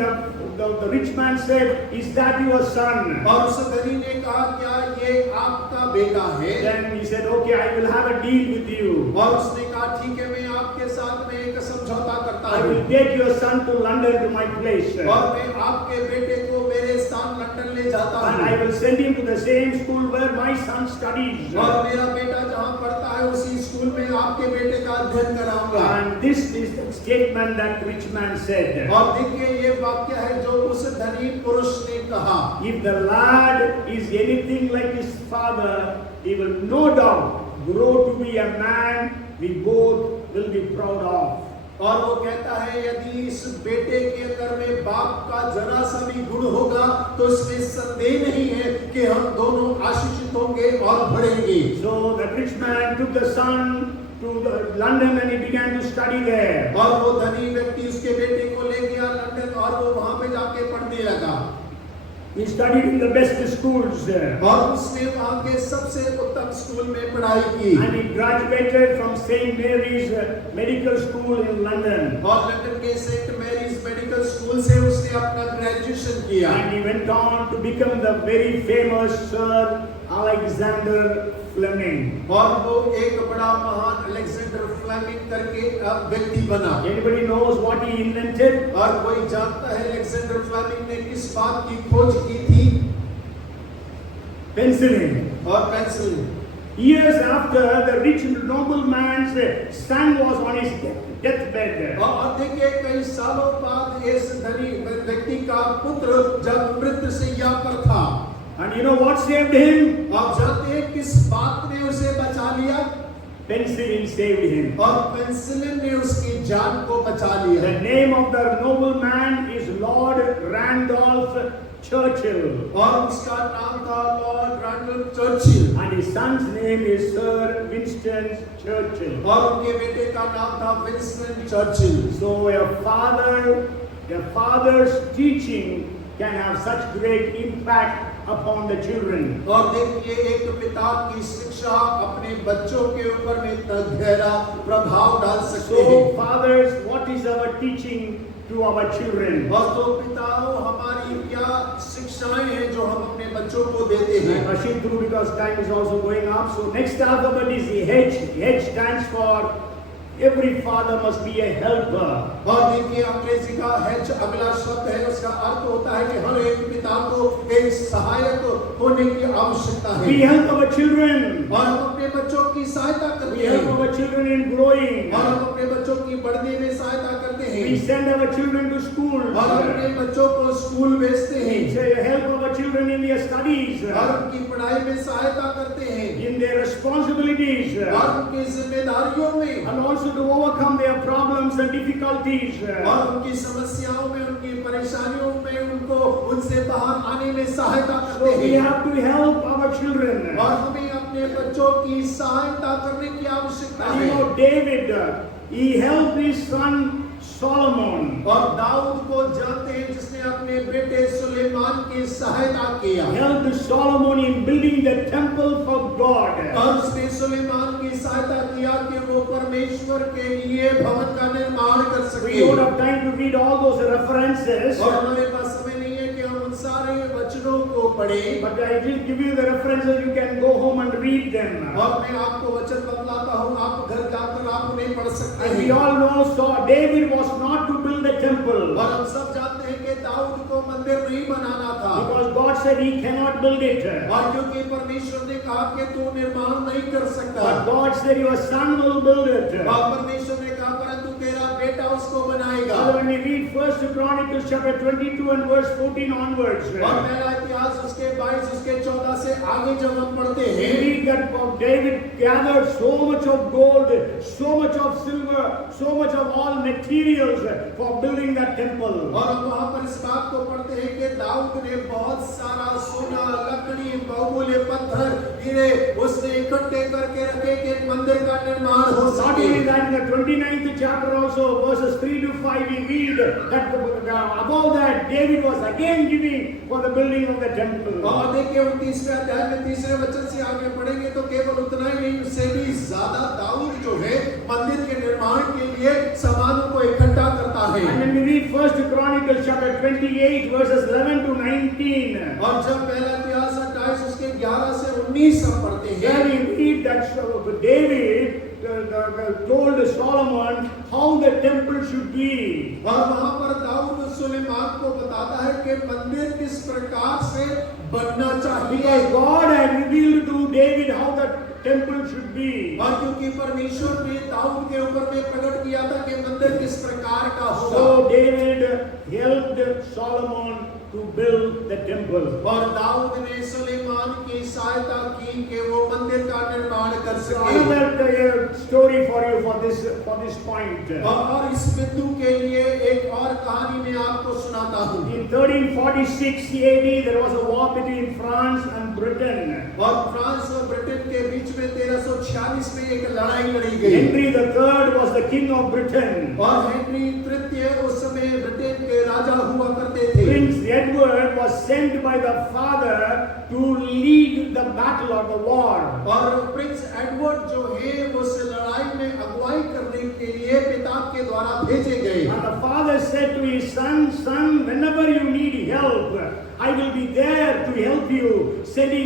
the rich man said, is that your son? और उस धनी ने कहा क्या ये आपका बेटा है? Then he said, okay, I will have a deal with you. और उसने कहा ठीक है मैं आपके आपके साथ में एक समझौता करता I हूँ will take your son to London to my place. और मैं आपके बेटे को मेरे स्थान लंदन ले जाता And I हूँ will send him to the same school where my son studies. और मेरा बेटा जहाँ पढ़ता है उसी स्कूल में आपके बेटे का अध्ययन कराऊंगा। And this is the statement that rich man said. और देखिए ये वाक्य है जो उस धनी पुरुष ने कहा। If the lad is anything like his father, he will no doubt grow to be a man we both will be proud of. और वो कहता है यदि इस बेटे के अंदर में बाप का जरा सा भी गुण होगा तो इसमें संदेह नहीं है कि हम दोनों आशीषित होंगे और बढ़ेंगे। So the rich man took the son to London and he began to study there. और वो धनी व्यक्ति उसके बेटे को ले गया लंदन और वो वहां पे जाके पढ़ने लगा। He studied in the best schools और उसने वहां के सबसे उत्तम स्कूल में पढ़ाई की and he graduated from St. Mary's Medical School in London. और लंदन के सेंट मैरीज मेडिकल स्कूल से उसने अपना ग्रेजुएशन किया And he went on to become the very famous Sir Alexander Fleming. और वो एक बड़ा महान अलेक्जेंडर फ्लेमिंग करके व्यक्ति बना। Anybody knows what he invented? और कोई जानता है अलेक्जेंडर फ्लेमिंग ने किस बात की खोज की थी? Penicillin. और pencil. Years after, the rich nobleman's son was on his deathbed. और देखिए कई सालों बाद इस धनी व्यक्ति का पुत्र जब मृत्यु शैया पर था And you know what saved him? आप जानते हैं किस बात ने उसे बचा लिया? Penicillin saved him. और पेंसिलिन ने उसकी जान को बचा लिया। The name of the nobleman is Lord Randolph Churchill. और उसका नाम था Lord Randolph Churchill And his son's name is Sir Winston Churchill. और उनके बेटे का नाम था Winston Churchill. So a father's teaching can have such great impact upon the children. और देखिए एक पिता की शिक्षा अपने बच्चों के ऊपर में इतना गहरा प्रभाव डाल सकते हैं। So fathers, what is our teaching to our children? और तो पिताओं हमारी क्या शिक्षाएं हैं जो हम अपने बच्चों को देते I'm हैं? rushing through because time is also going up. So next alphabet is the H. H stands for every father must be a helper. और देखिए अंग्रेजी का H अगला शब्द है उसका अर्थ होता है कि हर एक पिता को एक सहायक होने की आवश्यकता है। We help our children. और हम अपने बच्चों की सहायता We करते help हैं our children in growing. और हम अपने बच्चों की बढ़ने में सहायता करते हैं We send our children to school. और अपने बच्चों को स्कूल भेजते हैं We help our children in their studies, और उनकी पढ़ाई में सहायता करते हैं in their responsibilities, और उनकी जिम्मेदारियों में and also to overcome their problems and difficulties. और उनकी समस्याओं में उनकी परेशानियों में उनको उनसे बाहर आने में सहायता करते So we हैं have to help our children. और हमें अपने बच्चों की सहायता करने की आवश्यकता And है। you know, David, he helped his son Solomon. और दाऊद को जानते हैं जिसने अपने बेटे सुलेमान की सहायता किया Helped Solomon in building the temple for God. और उसने सुलेमान की सहायता किया कि वो परमेश्वर के लिए भवन का निर्माण कर We सके। don't have time to read all those references, और हमारे पास समय नहीं है कि हम उन सारे वचनों को पढ़ें but I will give you the references. You can go home and read them. और मैं आपको वचन बतलाता हूँ आप घर जाकर आप उन्हें पढ़ सकते And we हैं all know, so David was not to build a temple और हम सब जानते हैं कि दाऊद को मंदिर नहीं बनाना था because God said he cannot build it. और क्योंकि परमेश्वर ने कहा कि तू निर्माण नहीं कर सकता But God said your son will build it. और परमेश्वर ने कहा परंतु तेरा बेटा उसको बनाएगा So when we read 1 Chronicles chapter 22 and verse 14 onwards, और पहला इतिहास उसके 22 उसके 14 से आगे जब हम पढ़ते we हैं read that David gathered so much of gold, so much of silver, so much of all materials for building that temple. और हम वहां पर इस बात को पढ़ते हैं कि दाऊद ने बहुत सारा सोना लकड़ी बहुमूल्य पत्थर हीरे उसने इकट्ठे करके रखे कि मंदिर का निर्माण हो Not सके only that, in the 29th chapter also, verses 3 to 5, we read that above that, David was again giving for the building of the temple. और देखिए 29वें अध्याय में तीसरे वचन से आगे पढ़ेंगे तो केवल उतना ही नहीं उससे भी ज्यादा दाऊद जो है मंदिर के निर्माण के लिए सामानों को इकट्ठा करता है And when we read 1 Chronicles chapter 28, verses 11 to 19, और जब पहला इतिहास 28 उसके 11 से 19 हम पढ़ते हैं there we read that David told Solomon the temple should be. और वहां पर दाऊद सुलेमान को बताता है कि मंदिर किस प्रकार से बनना चाहिए। Because God had revealed to David how the temple should be. और क्योंकि परमेश्वर ने दाऊद के ऊपर में प्रकट किया था कि मंदिर किस प्रकार का होगा। So David helped Solomon to build the temple. और दाऊद ने सुलेमान की सहायता की कि वो मंदिर का निर्माण कर So सके। another story for you for this point. और इस बिंदु के लिए एक और कहानी मैं आपको सुनाता हूँ। In 1346 AD, there was a war between France and Britain. और फ्रांस और ब्रिटेन के बीच में 1346 में एक लड़ाई लड़ी गई। Henry III was the king of Britain. और हेनरी तृतीय उस समय ब्रिटेन के राजा हुआ करते थे। Prince Edward was sent by the father to lead the battle or the war. और प्रिंस एडवर्ड जो है उस लड़ाई में अगुवाई करने के लिए पिता के द्वारा भेजे गए। And the father said to his son, whenever you need help, I will be there to help you,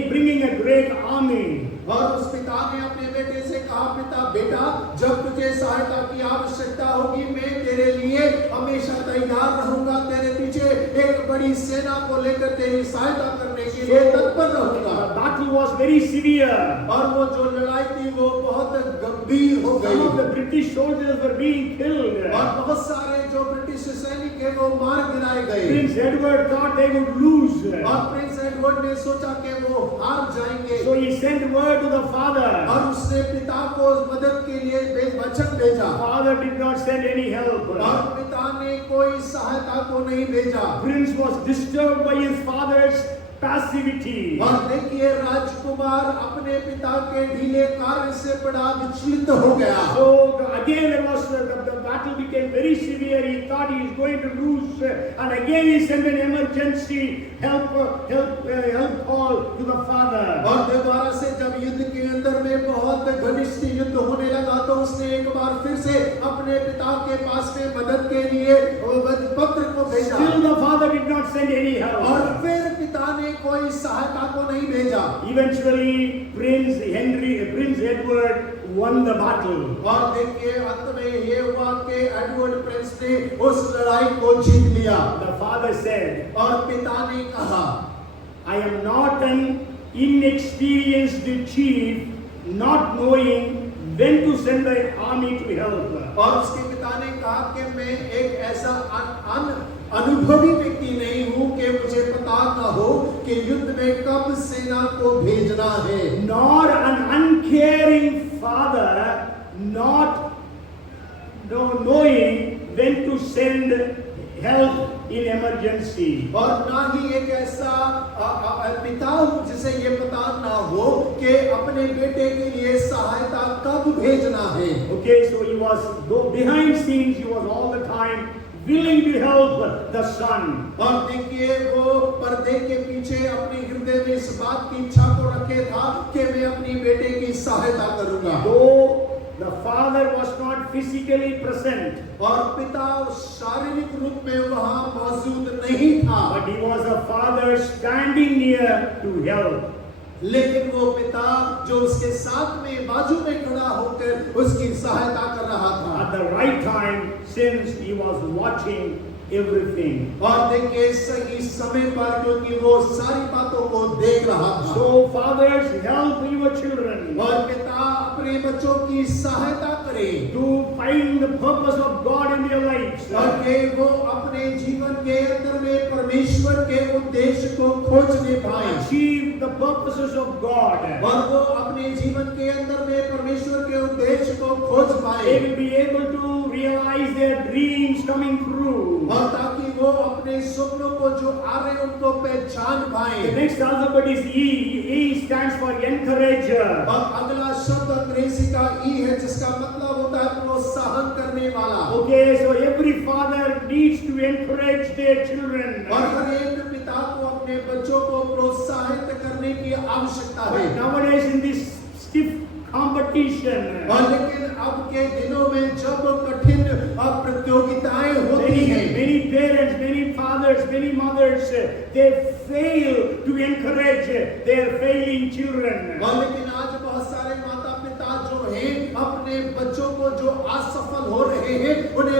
bringing a great army. और उस पिता ने अपने बेटे से कहा, पिता बेटा जब तुझे सहायता की आवश्यकता होगी मैं तेरे लिए हमेशा तैयार रहूंगा, तेरे पीछे एक बड़ी सेना को लेकर तेरी सहायता करने के लिए तत्पर रहूंगा। The battle was very severe. और वो जो लड़ाई थी वो बहुत गंभीर हो गई। Some of the British soldiers were being killed. और बहुत सारे जो ब्रिटिश सैनिक है वो मार गिराए गए। Prince Edward thought they would lose. और प्रिंस एडवर्ड ने सोचा कि वो हार जाएंगे। So he sent word to the father. और उसने पिता को मदद के लिए वचन भेजा। Father did not send any help. और पिता ने कोई सहायता को नहीं भेजा। Prince was disturbed by his father's passivity. और देखिए राजकुमार अपने पिता के ढीले कार्य से बड़ा विचलित हो गया। So again there was the battle became very severe. He thought he is going to lose, and again he sent an emergency help call to the father. और दोबारा से जब युद्ध के अंदर में बहुत घनिष्ठ युद्ध होने लगा तो उसने एक बार फिर से अपने पिता के पास में मदद के लिए पत्र को भेजा। Still the father did not send any help. और फिर पिता ने कोई सहायता को नहीं भेजा। Eventually Prince Edward won the battle. और देखिए अंत में ये हुआ कि एडवर्ड प्रिंस ने उस लड़ाई को जीत लिया। The father said, और पिता ने कहा, I am not an inexperienced chief, not knowing when to send the army to help. और उसके पिता ने कहा कि मैं एक ऐसा अनुभवी व्यक्ति नहीं हूं कि मुझे पता न हो कि युद्ध में कब सेना को भेजना है। Nor an uncaring father, not knowing when to send help in emergency. और ना ही एक ऐसा पिता हूं जिसे ये पता ना हो कि अपने बेटे के लिए सहायता कब भेजना है। Okay, so he was behind scenes. He was all the time willing to help the son. और देखिए वो पर्दे के पीछे अपने हृदय में इस बात की इच्छा को रखे था कि मैं अपनी बेटे की सहायता करूंगा। Though the father was not physically present, और पिता शारीरिक रूप में वहां मौजूद नहीं था, but he was a father standing near to help. लेकिन वो पिता जो उसके साथ में बाजू में खड़ा होकर उसकी सहायता कर रहा था। At the right time, since he was watching everything. और देखिए सही समय पर क्योंकि वो सारी बातों को देख रहा था। So fathers, help your children. और पिता अपने बच्चों की सहायता करें To find the purpose of God in their lives. ताकि वो अपने जीवन के अंदर में परमेश्वर के उद्देश्य को खोजने पाए। Achieve the purposes of God. और वो अपने जीवन के अंदर में परमेश्वर के उद्देश्य को खोज पाए। They will be able to realize their dreams coming true. और ताकि वो अपने सपनों को जो आ रहे उनको पहचान पाए। The next alphabet is E. E stands for encourager. और अगला शब्द अंग्रेजी का ई है जिसका मतलब होता है प्रोत्साहन करने वाला। Okay, so every father needs to encourage their children. और हर एक पिता को अपने बच्चों को प्रोत्साहित करने की आवश्यकता है। But nowadays in this stiff competition, और लेकिन अब के दिनों में जब कठिन प्रतियोगिताएं होती हैं, many parents, many fathers, many mothers, they fail to encourage their failing children. और लेकिन आज बहुत सारे माता पिता जो हैं अपने बच्चों को जो असफल हो रहे हैं उन्हें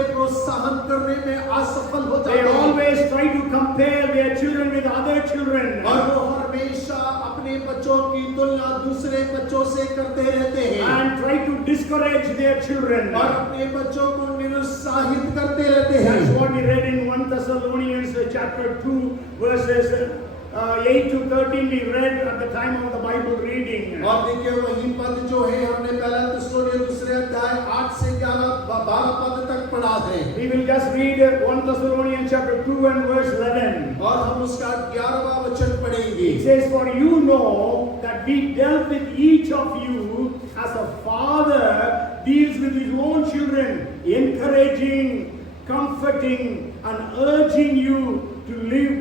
सहन करने में असफल हो They जाते हैं always try to compare their children with other children. और वो हमेशा अपने बच्चों की तुलना दूसरे बच्चों से करते रहते हैं And try to discourage their children. और अपने बच्चों को निरुत्साहित करते रहते That's हैं what we read in 1 Thessalonians chapter 2 verses 8 to 13 we read at the time of the Bible reading. और देखिए वही पद जो है हमने पहला थिस्सलुनीय दूसरे अध्याय 8 से 12 पद तक पढ़ा है We will just read 1 Thessalonians chapter 2 and verse 11. और हम उसका 11वां वचन पढ़ेंगे It says, "For you know that we dealt with each of you as a father deals with his own children, encouraging, comforting, and urging you to live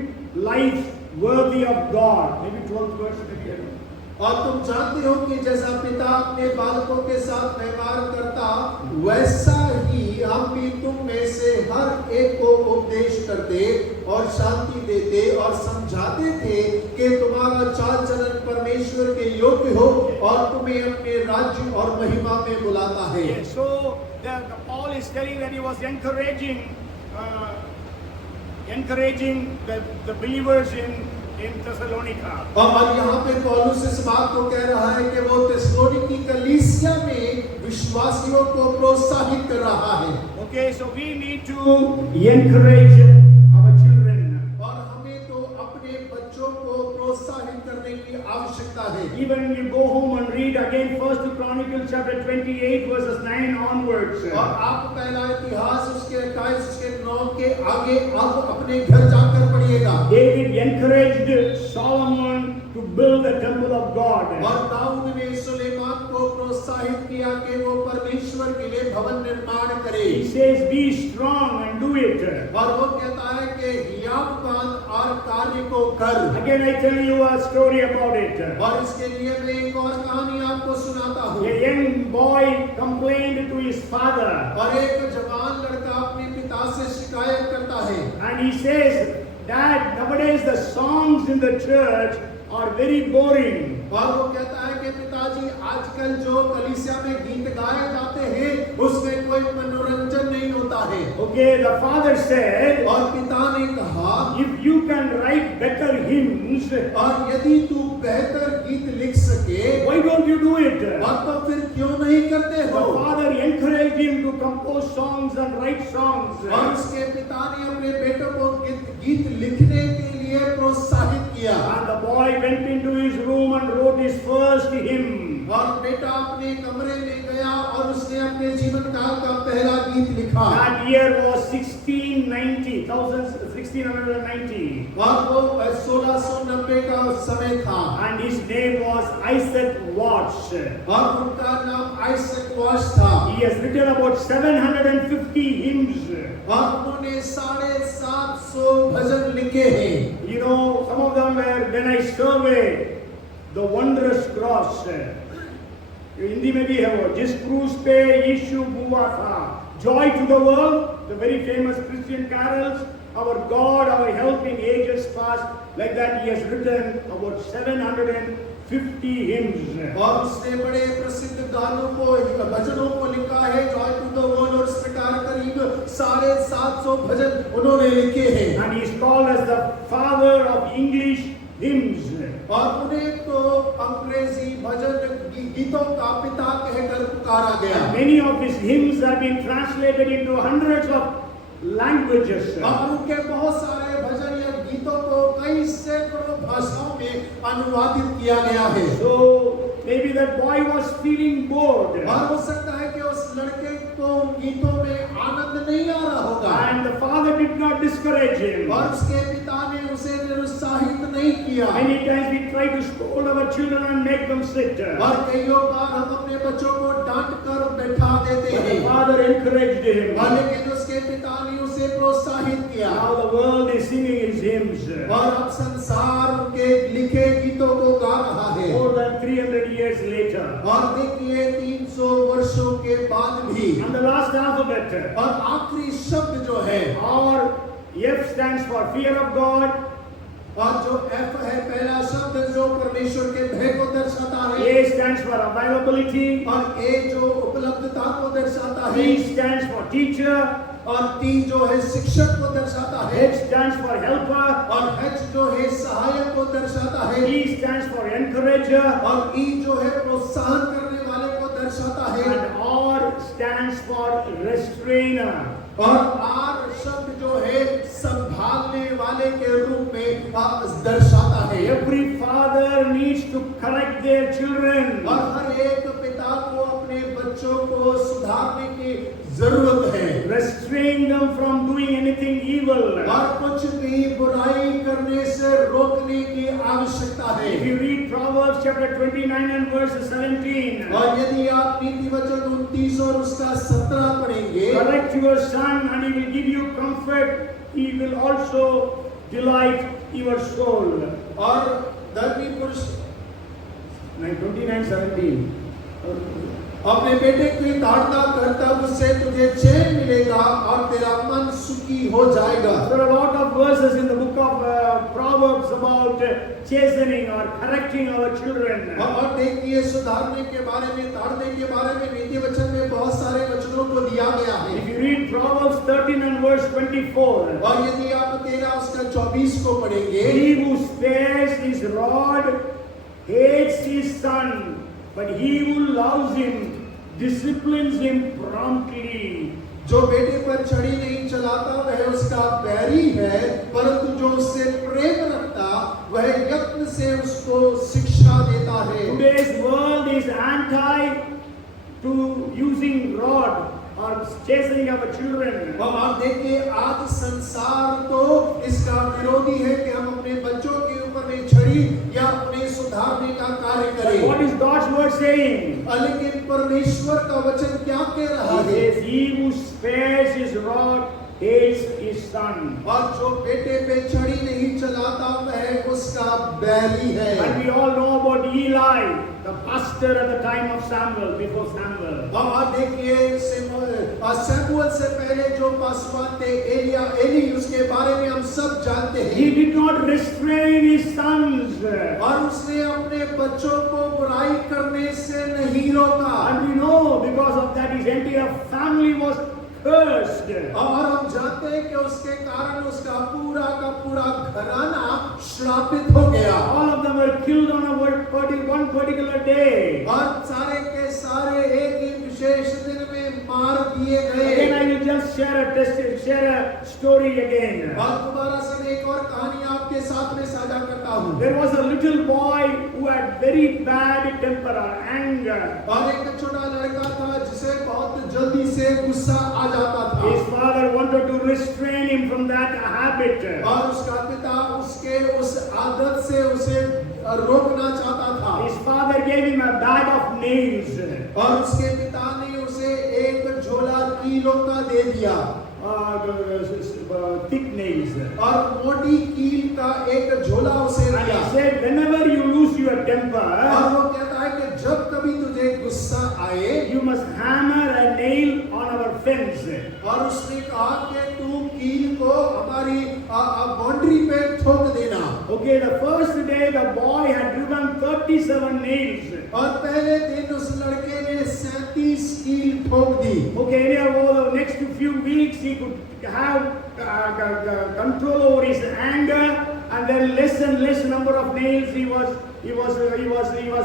life worthy of God." Maybe 12th verse, maybe I don't know. और तुम जानते हो कि जैसा पिता अपने बालकों के साथ व्यवहार करता वैसा ही हम भी तुम में से हर एक को उपदेश करते और शांति देते और समझाते थे कि तुम्हारा चाल चलन परमेश्वर के योग्य हो और तुम्हें अपने राज्य और महिमा में बुलाता है Yeah, so the Paul is telling that he was encouraging the believers in Thessalonica. और यहाँ पे पौलुस इस बात को कह रहा है कि वो थिस्सलुनीकी कलीसिया में विश्वासियों को प्रोत्साहित कर रहा है Okay, so we need to encourage our children. और हमें तो अपने बच्चों को प्रोत्साहित करने की आवश्यकता है Even you go home and read again 1 Chronicles chapter 28 verses 9 onwards. और आप पहला इतिहास उसके 28 उसके 9 के आगे आप अपने घर जाकर पढ़िएगा David encouraged Solomon to build the temple of God. और दाऊद ने सुलेमान को प्रोत्साहित किया कि वो परमेश्वर के लिए भवन निर्माण करे He says, "Be strong and do it." और वो कहता है कि हियावकान और कार्य को कर Again, I tell you a story about it. और इसके लिए मैं एक और कहानी आपको सुनाता हूँ A young boy complained to his father, और एक जवान लड़का अपने पिता से शिकायत करता है and he says, "Dad, nowadays the songs in the church are very boring." और वो कहता है कि पिताजी आजकल जो कलीसिया में गीत गाए जाते हैं उसमें कोई मनोरंजन नहीं होता है Okay, the father said, और पिता ने कहा "If you can write better hymns, और यदि तू बेहतर गीत लिख सके why don't you do it?" और तो फिर क्यों नहीं करते The हो father encouraged him to compose songs and write songs. और उसके पिता ने अपने बेटों को गीत लिखने के लिए प्रोत्साहित किया And the boy went into his room and wrote his first hymn. और बेटा अपने कमरे में गया और उसने अपने जीवन काल का पहला गीत लिखा That year was 1690. और वो 1690 का समय था And his name was Isaac Watts. और उनका नाम आइजैक वॉश था He has written about 750 hymns. और उन्होंने 750 भजन लिखे हैं You know, some of them were when I surveyed the wondrous cross. Hindi में भी है वो, जिस क्रूस पे यीशु हुआ था, joy to the world, the very famous Christian carols, our God, our help in ages past, like that he has written about 750 hymns. और उसने बड़े प्रसिद्ध गानों को भजनों को लिखा है जॉय टू द वर्ल्ड और इस प्रकार करीब 750 भजन उन्होंने लिखे हैं And he is called as the father of English hymns. और उन्हें तो अंग्रेजी भजन गीतों का पिता कहकर पुकारा गया Many of his hymns have been translated into hundreds of languages. और उनके बहुत सारे भजन या गीतों को कई सैकड़ों भाषाओं में अनुवादित किया गया है So maybe that boy was feeling bored. और हो सकता है कि उस लड़के को उन गीतों में आनंद नहीं आ रहा होगा And the father did not discourage him. और उसके पिता ने उसे निरुत्साहित नहीं किया Many times we try to scold our children and make them sit. और कईयों बार हम अपने बच्चों को डांट कर बैठा देते But the हैं father encouraged him. और लेकिन उसके पिता ने उसे प्रोत्साहित किया Now the world is singing his hymns. और अब संसार उनके लिखे गीतों को गा रहा है More than 300 years later. और देखिए 300 वर्षों के बाद भी And the last alphabet. और आखिरी शब्द जो है Our F stands for fear of God. और जो F है पहला शब्द जो परमेश्वर के भय को दर्शाता है, A stands for availability. और A जो उपलब्धता को दर्शाता है, T stands for teacher. और T जो है शिक्षक को दर्शाता है, H stands for helper. और H जो है सहायक को दर्शाता है, E stands for encourager. और E जो है प्रोत्साहन करने वाले को दर्शाता है, And R stands for restrainer. और R शब्द जो है संभालने वाले के रूप में दर्शाता है। Every father needs to correct their children. और हर एक पिता को अपने बच्चों को सुधारने की जरूरत है, Restrain them from doing anything evil. और कुछ भी बुराई करने से रोकने की आवश्यकता है। If you read Proverbs chapter 29 and verse 17, और यदि आप नीति वचन 29 और उसका 17 पढ़ेंगे, correct your son and he will give you comfort. He will also delight your soul. और धर्मी पुरुष 29:17. अपने बेटे की ताड़ना कर तब उससे तुझे चैन मिलेगा और तेरा मन सुखी हो जाएगा। There are a lot of verses in the book of Proverbs about chastening or correcting our children. और देखिए सुधारने के बारे में, ताड़ने के बारे में नीति वचन में बहुत सारे वचनों को दिया गया है। If you read Proverbs 13 and verse 24, और यदि आप 13 उसका 24 को पढ़ेंगे, he who spares his rod hates his son, but he who loves him disciplines him promptly. जो बेटे पर छड़ी नहीं चलाता वह उसका बैरी है, परंतु जो उससे प्रेम रखता वह यत्न से उसको शिक्षा देता है। Today's world is anti to using rod or chastening our children. और आप देखिए आज संसार तो इसका विरोधी है कि हम अपने बच्चों के ऊपर में छड़ी या अपने सुधारने का कार्य करें। What is God's word saying? लेकिन परमेश्वर का वचन क्या कह रहा He है? says, he who spares his rod hates his son. और जो बेटे पे छड़ी नहीं चलाता वह उसका बैरी है। And we all know about Eli, the pastor at the time of Samuel, before Samuel. और आप देखिए सैमुअल से पहले जो पासवान थे एली, उसके बारे में हम सब जानते He हैं। did not restrain his sons. और उसने अपने बच्चों को बुराई करने से नहीं रोका। And we know because of that his entire family was cursed. और हम जानते हैं कि उसके कारण उसका पूरा का पूरा घराना श्रापित हो गया। All of them were killed on one particular day. और सारे के सारे एक ही विशेष दिन में मार दिए Again, I गए। will just share a story again. और दोबारा से एक और कहानी आपके साथ में साझा करता हूँ। There was a little boy who had very bad temper or anger. और एक छोटा लड़का था जिसे बहुत जल्दी से गुस्सा आ जाता था। His father wanted to restrain him from that habit. और उसका पिता उसके उस आदत से उसे रोकना चाहता था। His father gave him a bag of nails. और उसके पिता ने उसे एक झोला कीलों का दे दिया। Thick nails. और मोटी कील का एक झोला उसे And दिया। he said, whenever you lose your temper, और वो कहता है कि जब कभी तुझे गुस्सा आए, you must hammer a nail on our fence. और उसने कहा कि तू कील को हमारी बाउंड्री पे ठोक देना। Okay, the first day the boy had driven 37 nails. और पहले दिन उस लड़के ने 37 कील ठोक दी। Okay, anyhow, over the next few weeks he could have control over his anger, and then less and less number of nails he was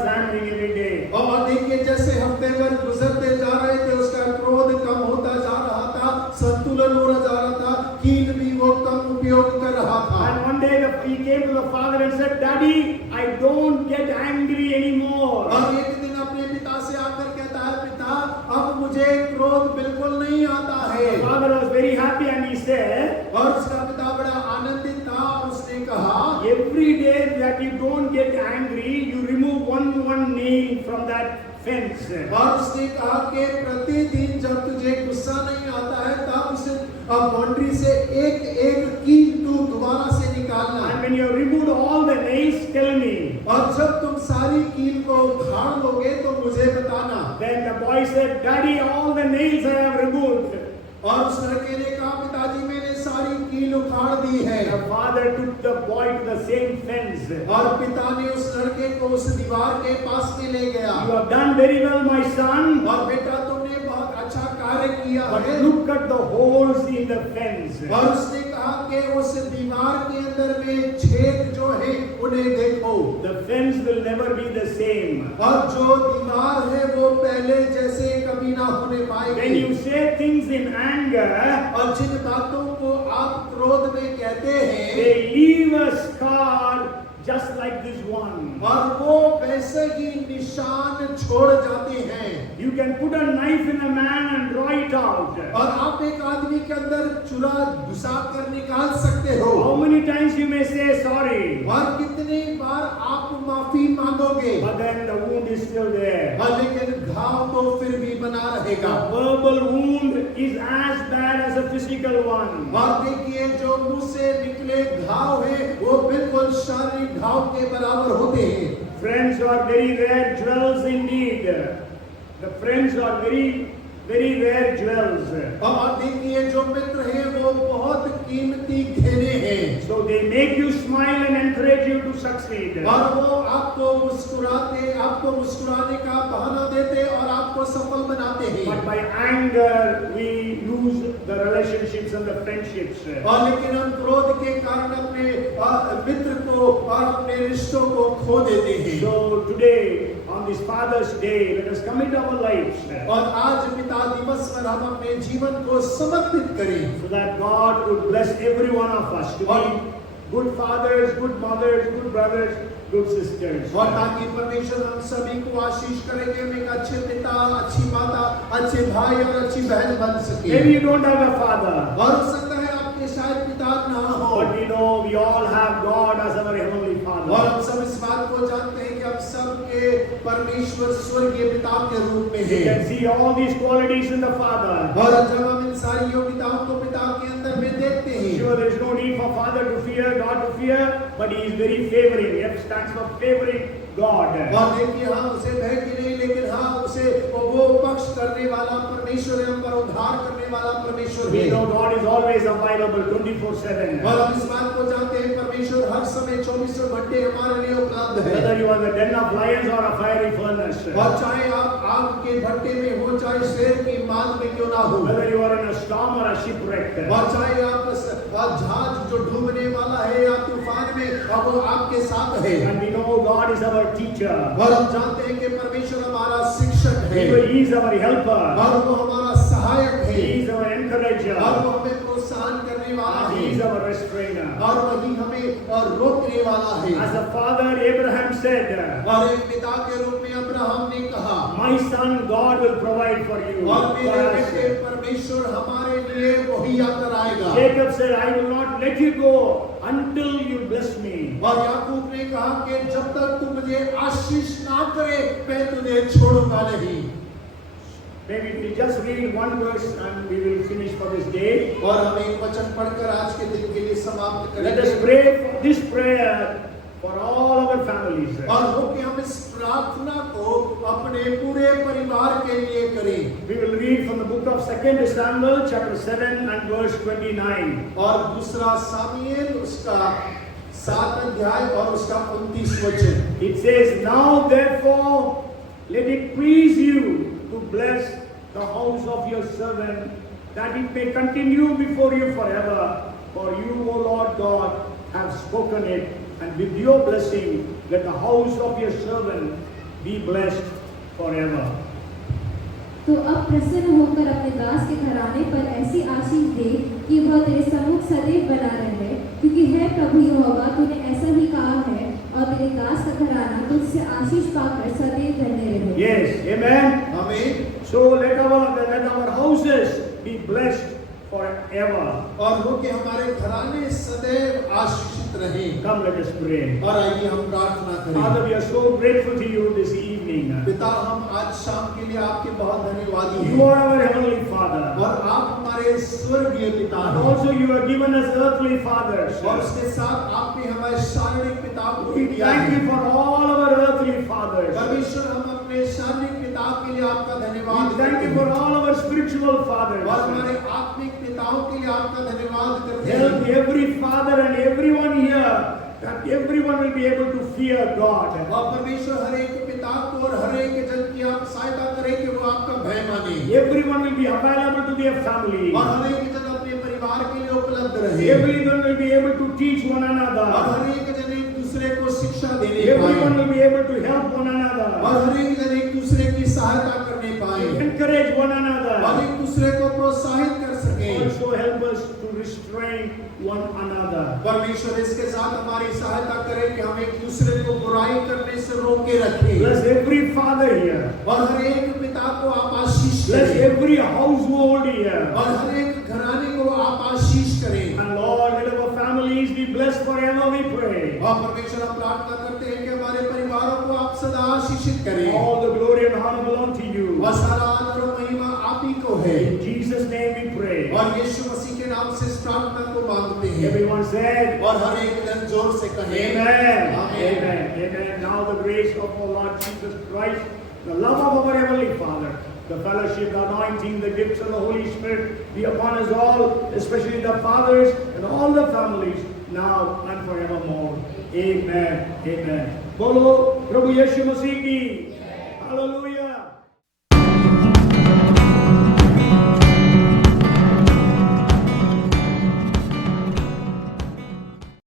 hammering every day. और देखिए जैसे हफ्ते भर गुजरते जा रहे थे उसका क्रोध कम होता जा रहा था, संतुलन हो जा रहा था, कील भी वो कम उपयोग कर रहा था। And one day he came to the father and said, Daddy, I don't get angry anymore. और एक दिन अपने पिता से आकर कहता है, पिता अब मुझे क्रोध बिल्कुल नहीं आता है। The father was very happy and he said, और उसका पिता बड़ा आनंदित था और उसने कहा, every day that you don't get angry, you remove one nail from that fence. और उसने कहा कि प्रतिदिन जब तुझे गुस्सा नहीं आता है तब उसे बाउंड्री से एक एक कील तू दोबारा से निकालना। And when you have removed all the nails, tell me. और जब तुम सारी कील को उखाड़ लोगे तो मुझे बताना। Then the boy said, Daddy, all the nails I have removed. और उस लड़के ने कहा, पिताजी मैंने सारी कील कील उखाड़ दी है। The father took the boy to the same fence. और पिता ने उस लड़के को उस दीवार के पास में ले गया। You have done very well, my son. और बेटा तुमने बहुत अच्छा कार्य किया But है। look at the holes in the fence. और उसने कहा कि उस दीवार के अंदर में छेद जो है उन्हें देखो। The fence will never be the same. और जो दीवार है वो पहले जैसे कभी ना होने When पाएगी। you say things in anger, और जिन बातों को आप क्रोध में कहते हैं they leave a scar just like this one. और वो वैसे ही निशान छोड़ जाते हैं। You can put a knife in a man and draw it out. और आप एक आदमी के अंदर चुरा घुसा कर निकाल सकते हो। How many times you may say sorry, और कितनी बार आप माफी मांगोगे, but then the wound is still there. और लेकिन घाव तो फिर भी बना रहेगा। The verbal wound is as bad as a physical one. और देखिए जो मुंह से निकले घाव है वो बिल्कुल शारीरिक घाव के बराबर होते हैं। Friends are very rare jewels indeed. The friends are very rare jewels. और देखिए जो मित्र हैं वो बहुत कीमती घेरे हैं। So they make you smile and encourage you to succeed. और वो आपको मुस्कुराने का बहाना देते और आपको सफल बनाते हैं। But by anger we lose the relationships and the friendships. और लेकिन हम क्रोध के कारण अपने मित्र को और अपने रिश्तों को खो देते हैं। So today on this Father's Day, let us commit our lives और आज पिता दिवस पर हम अपने जीवन को समर्पित करें so that God would bless every one of us to be good fathers, good mothers, good brothers, good sisters. और ताकि परमेश्वर हम सभी को आशीष करें कि हम एक अच्छे पिता, अच्छी माता, अच्छे भाई और अच्छी बहन बन सके। Maybe you don't have a father, और हो सकता है आपके शायद पिता ना हो, but we know we all have God as our heavenly और Father. हम सब इस बात को जानते हैं कि हम सबके परमेश्वर स्वर्गीय पिता के रूप में We हैं। can see all these qualities in the Father. और जब हम इन सारी योग्यताओं को पिता के अंदर में देखते हैं, Sure, there is no need for Father to fear, God to fear, but He is very favoring. F stands for favoring God. और देखिए हाँ उसे भय की नहीं, लेकिन हाँ उसे वो पक्ष करने वाला परमेश्वर है, हम पर उद्धार करने वाला परमेश्वर We है। know God is always available 24/7. और हम इस बात को जानते हैं परमेश्वर हर समय 24 घंटे हमारे लिए उपलब्ध है। Whether you are the den of lions or a fiery furnace, और चाहे आप आग के भट्टे में हो, चाहे शेर की मांग में क्यों ना हो, whether you are in a storm or a shipwreck, और चाहे आप जहाज जो डूबने वाला है या तूफान में, अब वो आपके साथ है। and we know God is our teacher, और हम जानते हैं कि परमेश्वर हमारा शिक्षक है, He is our helper, और वो हमारा सहायक है, He is our encourager, और वो हमें प्रोत्साहन करने वाला and He is है, our restrainer. और वही हमें रोकने वाला है। As a father, Abraham said, और एक पिता के रूप में अब्राहम ने कहा, my son, God will provide for you. और मेरे For बेटे us. परमेश्वर हमारे लिए मुहैया कराएगा। Jacob said, I will not let you go until you bless me. और याकूब ने कहा कि जब तक तू मुझे आशीष ना करे मैं तुझे छोड़ूंगा नहीं। Maybe we just read one verse and we will finish for this day. और हम एक वचन पढ़कर आज के दिन के लिए समाप्त Let करेंगे। us pray for this prayer for all our families. और हो कि हम इस प्रार्थना को अपने पूरे परिवार के लिए करें। We will read from the book of 2 Samuel chapter 7 and verse 29. और दूसरा सामुएल उसका 7 अध्याय और उसका 29 वचन। It says, now therefore let it please you to bless the house of your servant, that it may continue before you forever. For you, O Lord God, have spoken it, and with your blessing let the house of your servant be blessed forever. तो अब प्रसन्न होकर अपने दास के घराने पर ऐसी आशीष दे कि वह तेरे सम्मुख सदैव बना रहे, क्योंकि है प्रभु यहोवा तूने ऐसा ही कहा है, और तेरे दास का घराना तुझसे आशीष पाकर सदैव बने रहे। Yes, amen. आमीन। So let our houses be blessed forever. और हो कि हमारे घराने सदैव आशीषित रहें। Come, let us pray. और आइए हम प्रार्थना करें। Father, we are so grateful to you this evening. पिता हम आज शाम के लिए आपके बहुत धन्यवादी You हैं। are our heavenly Father. और आप हमारे स्वर्गीय पिता And हैं। also you have given us earthly fathers. और उसके साथ आपने हमारे शारीरिक पिता को भी We दिया thank है। you for all our earthly fathers. परमेश्वर हम अपने शारीरिक पिता के लिए आपका धन्यवाद We thank करते you for हैं। all our spiritual और fathers. हमारे आत्मिक पिताओं के लिए आपका धन्यवाद करते Help every father and everyone here, that everyone will be able to fear God. और परमेश्वर हर एक पिता को और हर एक जन की आप सहायता करें कि वो आपका भय माने Everyone will be available to their family. और हर एक जन अपने परिवार के लिए उपलब्ध रहे Everyone will be able to teach one और another. हर एक जन एक दूसरे को शिक्षा देने पाए Everyone will be able to help one और another. हर एक जन एक दूसरे की सहायता करने पाए Encourage one और another. एक दूसरे को प्रोत्साहित कर सके Also help us to restrain one another. परमेश्वर इसके साथ हमारी सहायता करे कि हम एक दूसरे को बुराई करने से रोके रखें Bless every father here. और हर एक पिता को आप आशीष Bless करें every household here. और हर एक घराने को आप आशीष करें And Lord, let our families be blessed forever, we pray. और परमेश्वर हम प्रार्थना करते हैं कि हमारे परिवारों को आप सदा आशीषित करें All the glory and honor belong to you. और सारा आदर और महिमा आप ही को है In Jesus' name we pray. और यीशु मसीह के नाम से इस प्रार्थना को मांगते हैं Everyone said, और हर एक जन जोर से कहे Amen. Amen. Amen. Amen. Now the grace of our Lord Jesus Christ, the love of our Heavenly Father, the fellowship, the anointing, the gifts of the Holy Spirit be upon us all, especially the fathers and all the families, now and forevermore. Amen. Amen. Bolo Prabhu Yeshu Masih ki. Hallelujah.